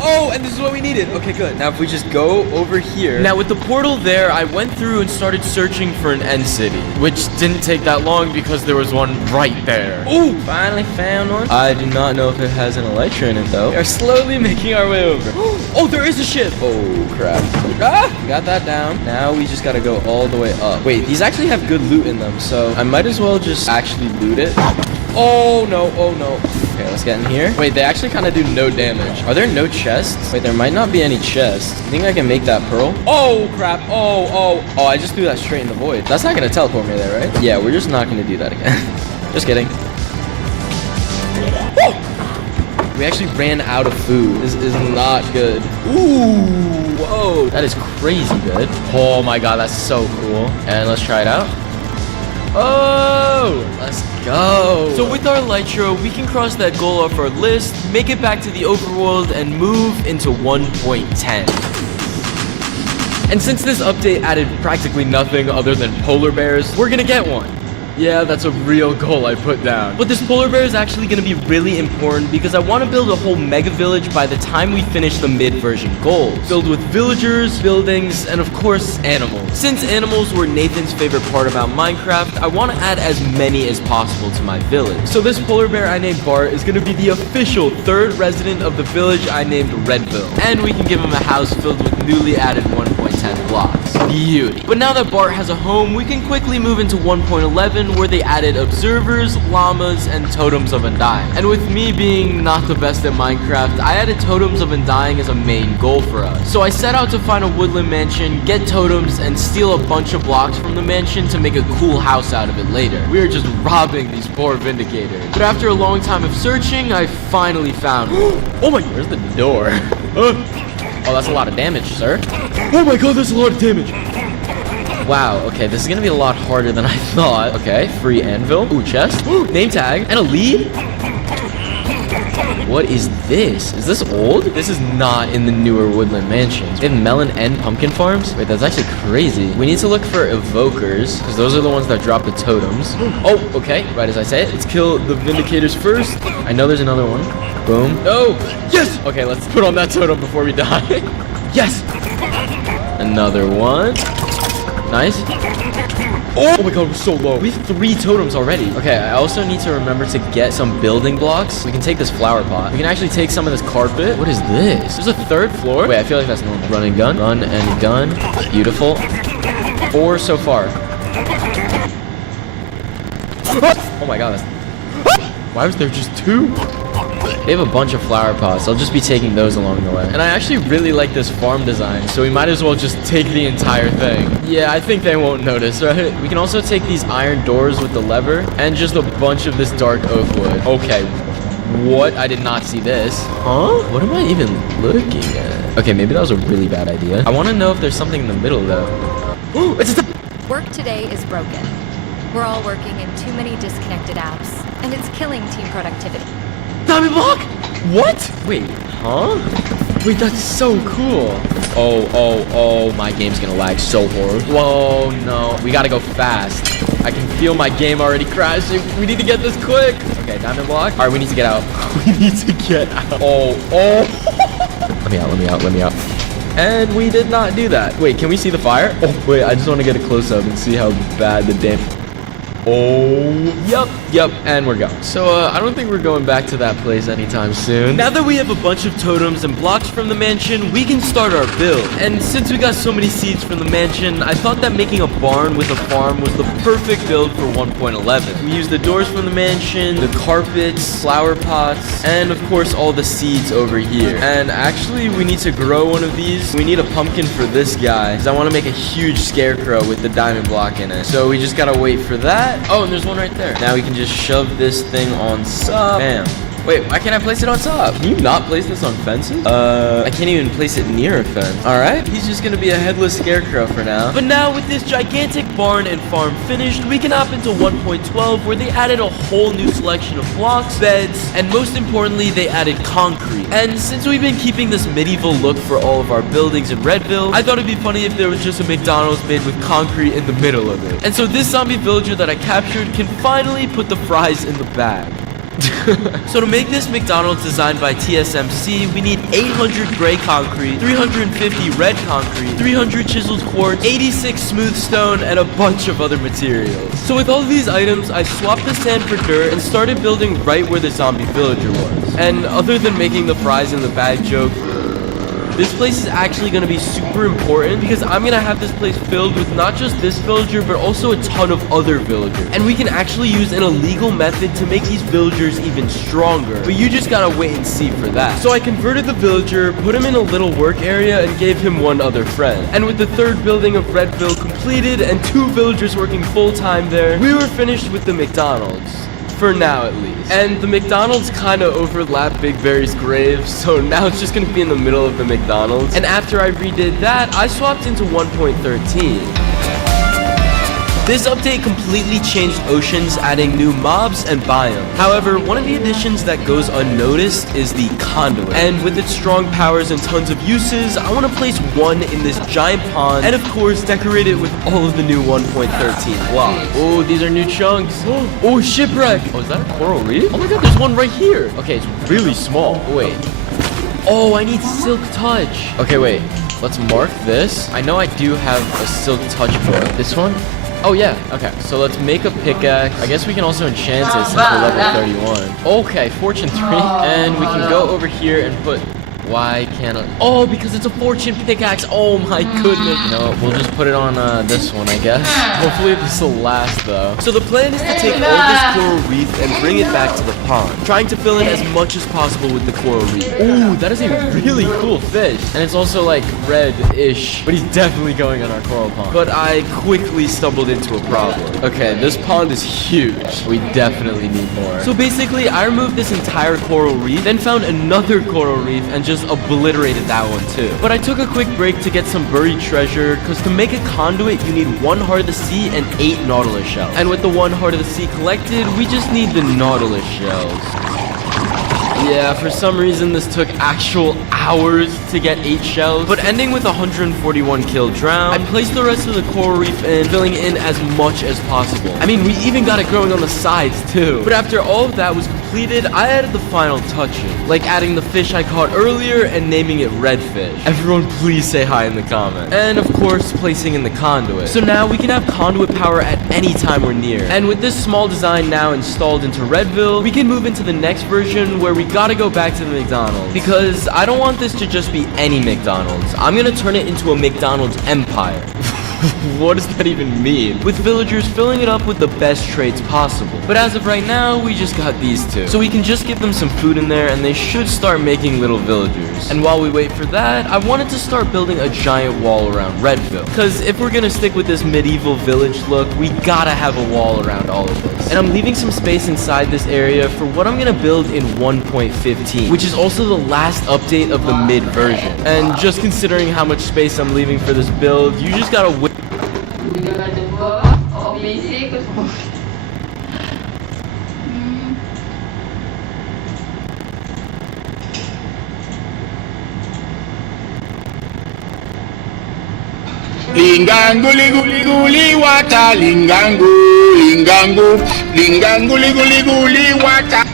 Oh, and this is what we needed. Okay, good. Now if we just go over here. Now with the portal there, I went through and started searching for an end city, which didn't take that long because there was one right there. Ooh, finally found one. I do not know if it has an elytra in it though. We are slowly making our way over. Oh, there is a ship. Oh, crap. Ah! Got that down. Now we just gotta go all the way up. Wait, these actually have good loot in them, so I might as well just actually loot it. Oh no, oh no. Okay, let's get in here. Wait, they actually kind of do no damage. Are there no chests? Wait, there might not be any chests. You think I can make that pearl? Oh, crap. Oh, I just threw that straight in the void. That's not going to teleport me there, right? Yeah, we're just not going to do that again. Just kidding. Oh! We actually ran out of food. This is not good. Ooh, whoa. That is crazy good. Oh my god, that's so cool. And let's try it out. Oh, let's go. So with our elytra, we can cross that goal off our list, make it back to the overworld, and move into 1.10. And since this update added practically nothing other than polar bears, we're gonna get one. Yeah, that's a real goal I put down. But this polar bear is actually going to be really important because I want to build a whole mega village by the time we finish the mid-version goals. Filled with villagers, buildings, and of course, animals. Since animals were Nathan's favorite part about Minecraft, I want to add as many as possible to my village. So this polar bear I named Bart is going to be the official third resident of the village I named Redville. And we can give him a house filled with newly added 1.10 blocks. Beauty. But now that Bart has a home, we can quickly move into 1.11 where they added observers, llamas, and totems of undying. And with me being not the best at Minecraft, I added totems of undying as a main goal for us. So I set out to find a woodland mansion, get totems, and steal a bunch of blocks from the mansion to make a cool house out of it later. We are just robbing these poor vindicators. But after a long time of searching, I finally found one. Oh my, where's the door? Oh, that's a lot of damage, sir. Oh my god, that's a lot of damage. Wow, okay, this is gonna be a lot harder than I thought. Okay, free anvil. Ooh, chest. Name tag. And a lead? What is this? Is this old? This is not in the newer woodland mansions. They have melon and pumpkin farms? Wait, that's actually crazy. We need to look for evokers, because those are the ones that drop the totems. Oh, okay, right as I say it. Let's kill the vindicators first. I know there's another one. Boom. Oh, yes! Okay, let's put on that totem before we die. Yes! Another one. Nice. Oh my god, we're so low. We have 3 totems already. Okay, I also need to remember to get some building blocks. We can take this flower pot. We can actually take some of this carpet. What is this? There's a 3rd floor. Wait, I feel like that's normal. Run and gun. Run and gun. Beautiful. 4 so far. Oh my god, why was there just 2? They have a bunch of flower pots. I'll just be taking those along the way. And I actually really like this farm design, so we might as well just take the entire thing. Yeah, I think they won't notice, right? We can also take these iron doors with the lever and just a bunch of this dark oak wood. Okay. What? I did not see this. Huh? What am I even looking at? Okay, maybe that was a really bad idea. I want to know if there's something in the middle, though. Oh, it's the... Work today is broken. We're all working in too many disconnected apps, and it's killing team productivity. Diamond block? What? Wait, huh? Wait, that's so cool. Oh, my game's gonna lag so hard. Whoa, no. We gotta go fast. I can feel my game already crashing. We need to get this quick. Okay, diamond block. All right, we need to get out. We need to get out. Oh. Let me out. And we did not do that. Wait, can we see the fire? Oh, wait, I just want to get a close-up and see how bad the damn... Oh, yep, and we're gone. So, I don't think we're going back to that place anytime soon. Now that we have a bunch of totems and blocks from the mansion, we can start our build. And since we got so many seeds from the mansion, I thought that making a barn with a farm was the perfect build for 1.11. We used the doors from the mansion, the carpets, flower pots, and of course all the seeds over here. And actually, we need to grow one of these. We need a pumpkin for this guy, because I want to make a huge scarecrow with the diamond block in it. So we just gotta wait for that. Oh, and there's one right there. Now we can just shove this thing on top. Bam. Wait, why can't I place it on top? Can you not place this on fences? I can't even place it near a fence. All right, he's just gonna be a headless scarecrow for now. But now with this gigantic barn and farm finished, we can hop into 1.12 where they added a whole new selection of blocks, beds, and most importantly, they added concrete. And since we've been keeping this medieval look for all of our buildings in Redville, I thought it'd be funny if there was just a McDonald's made with concrete in the middle of it. And so this zombie villager that I captured can finally put the fries in the bag. So to make this McDonald's designed by TSMC, we need 800 gray concrete, 350 red concrete, 300 chiseled quartz, 86 smooth stone, and a bunch of other materials. So with all of these items, I swapped the sand for dirt and started building right where the zombie villager was. And other than making the fries in the bag joke, this place is actually going to be super important because I'm going to have this place filled with not just this villager, but also a ton of other villagers. And we can actually use an illegal method to make these villagers even stronger. But you just got to wait and see for that. So I converted the villager, put him in a little work area, and gave him one other friend. And with the 3rd building of Redville completed and 2 villagers working full-time there, we were finished with the McDonald's. For now, at least. And the McDonald's kind of overlapped Big Barry's grave, so now it's just gonna be in the middle of the McDonald's. And after I redid that, I swapped into 1.13. This update completely changed oceans, adding new mobs and biomes. However, one of the additions that goes unnoticed is the conduit. And with its strong powers and tons of uses, I want to place one in this giant pond, and of course, decorate it with all of the new 1.13 blocks. Oh, these are new chunks. Oh, shipwreck. Oh, is that a coral reef? Oh my god, there's one right here. Okay, it's really small. Wait. Oh, I need silk touch. Okay, wait. Let's mark this. I know I do have a silk touch book. This one? Oh yeah, okay, so let's make a pickaxe. I guess we can also enchant it since we're level 31. Okay, fortune 3. And we can go over here and put... Why can't I... Oh, because it's a fortune pickaxe. Oh my goodness. No, we'll just put it on this one, I guess. Hopefully this will last, though. So the plan is to take all this coral reef and bring it back to the pond, trying to fill in as much as possible with the coral reef. Ooh, that is a really cool fish. And it's also like red-ish, but he's definitely going on our coral pond. But I quickly stumbled into a problem. Okay, this pond is huge. We definitely need more. So basically, I removed this entire coral reef, then found another coral reef and just obliterated that one too. But I took a quick break to get some buried treasure, because to make a conduit you need 1 heart of the sea and 8 nautilus shells. And with the 1 heart of the sea collected, we just need the nautilus shells. Yeah, for some reason this took actual hours to get 8 shells, but ending with 141 kill drown, I placed the rest of the coral reef in, filling in as much as possible. I mean, we even got it growing on the sides too. But after all of that was completed, I added the final touches, like adding the fish I caught earlier and naming it redfish. Everyone please say hi in the comments. And of course, placing in the conduit. So now we can have conduit power at any time we're near. And with this small design now installed into Redville, we can move into the next version where we gotta go back to the McDonald's. Because I don't want this to just be any McDonald's. I'm gonna turn it into a McDonald's empire. What does that even mean? With villagers filling it up with the best traits possible. But as of right now, we just got these two. So we can just give them some food in there and they should start making little villagers. And while we wait for that, I wanted to start building a giant wall around Redville. Because if we're gonna stick with this medieval village look, we gotta have a wall around all of this. And I'm leaving some space inside this area for what I'm gonna build in 1.15, which is also the last update of the mid version. And just considering how much space I'm leaving for this build, you just gotta wait. Lingangu liguli guli wata lingangu lingangu lingangu liguli guli wata.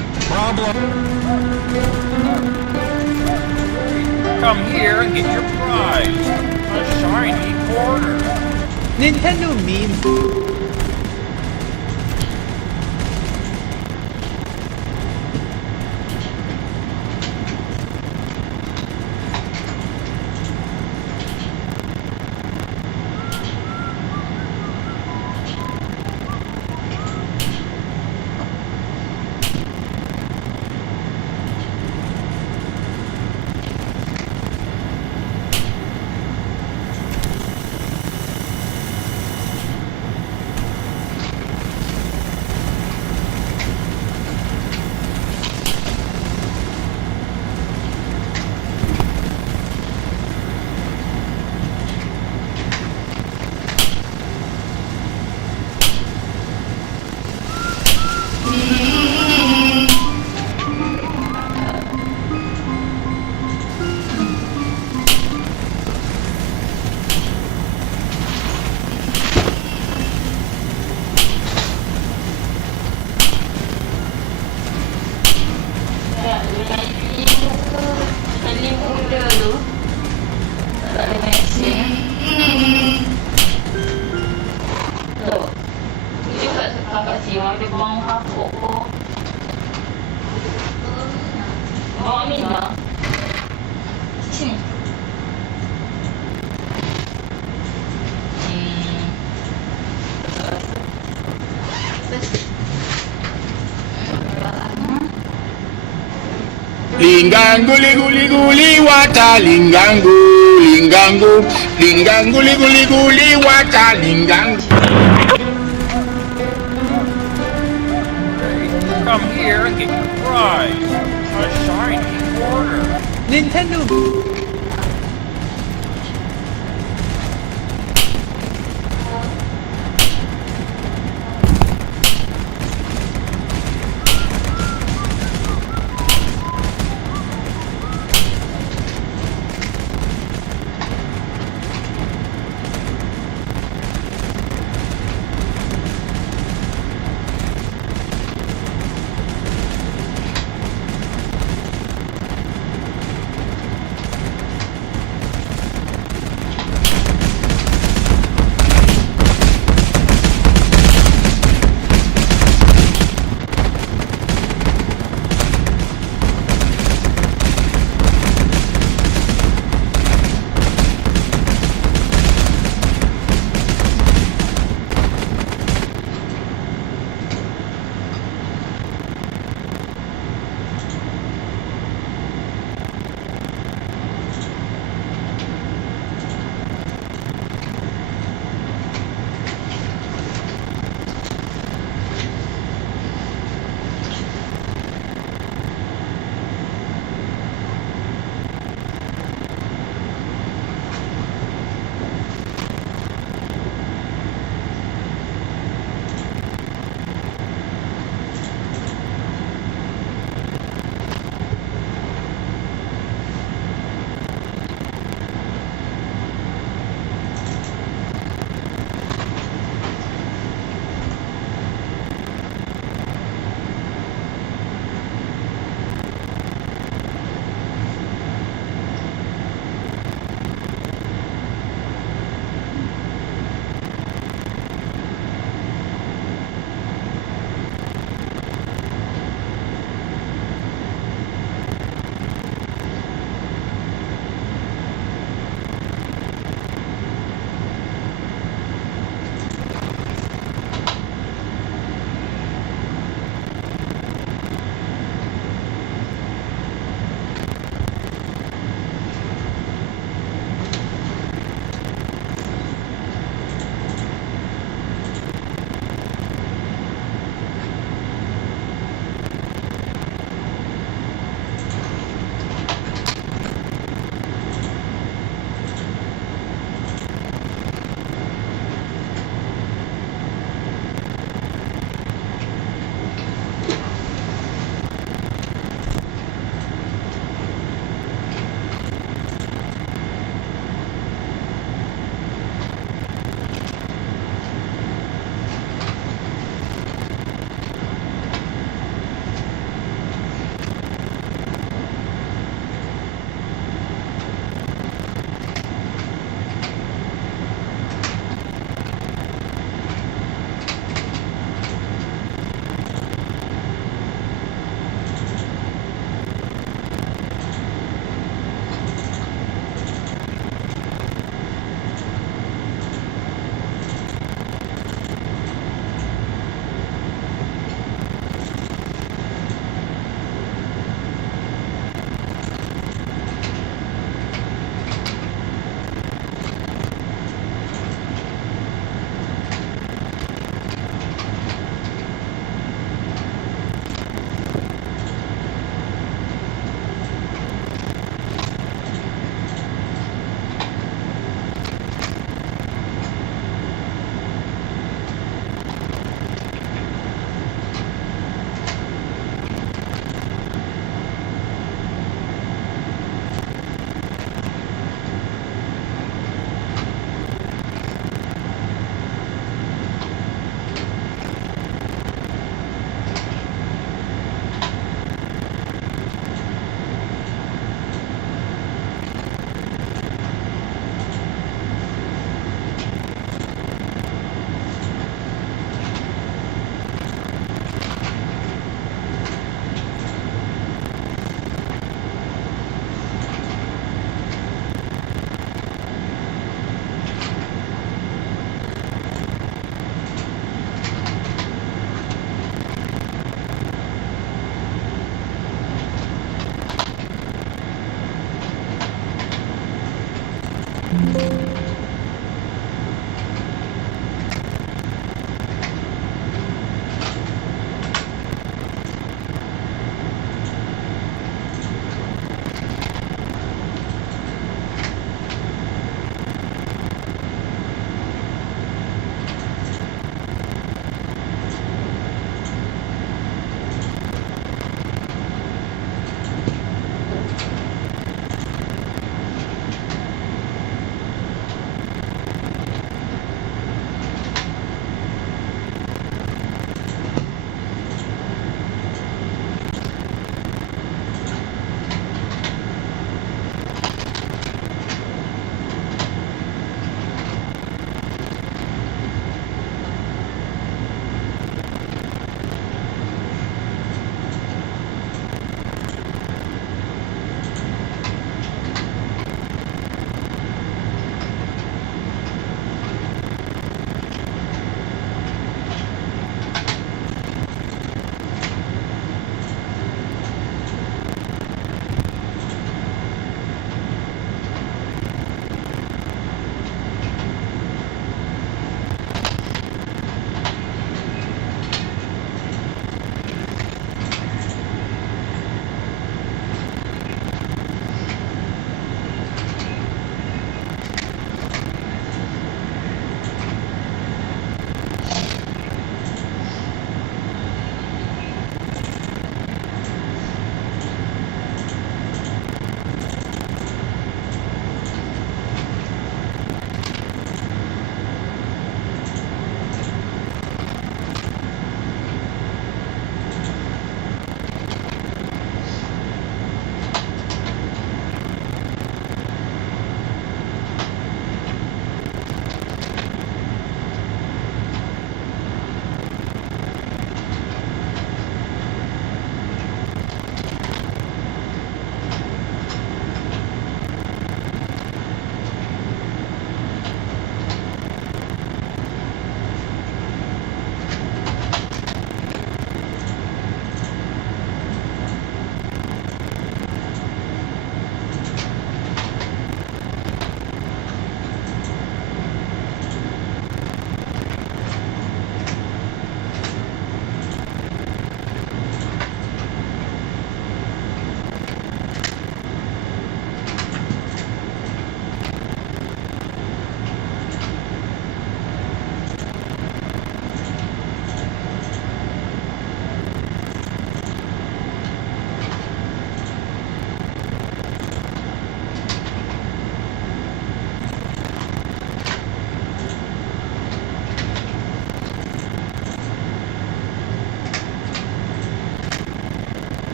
Come here and get your prize. A shiny quarter. Nintendo meme. Lingangu liguli guli wata lingangu lingangu lingangu liguli guli wata lingangu. Come here and get your prize. A shiny quarter. Nintendo.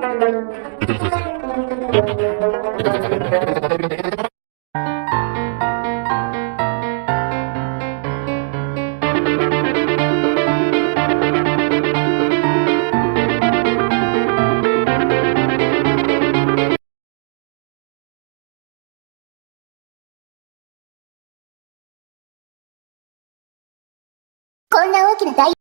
こんな大きな大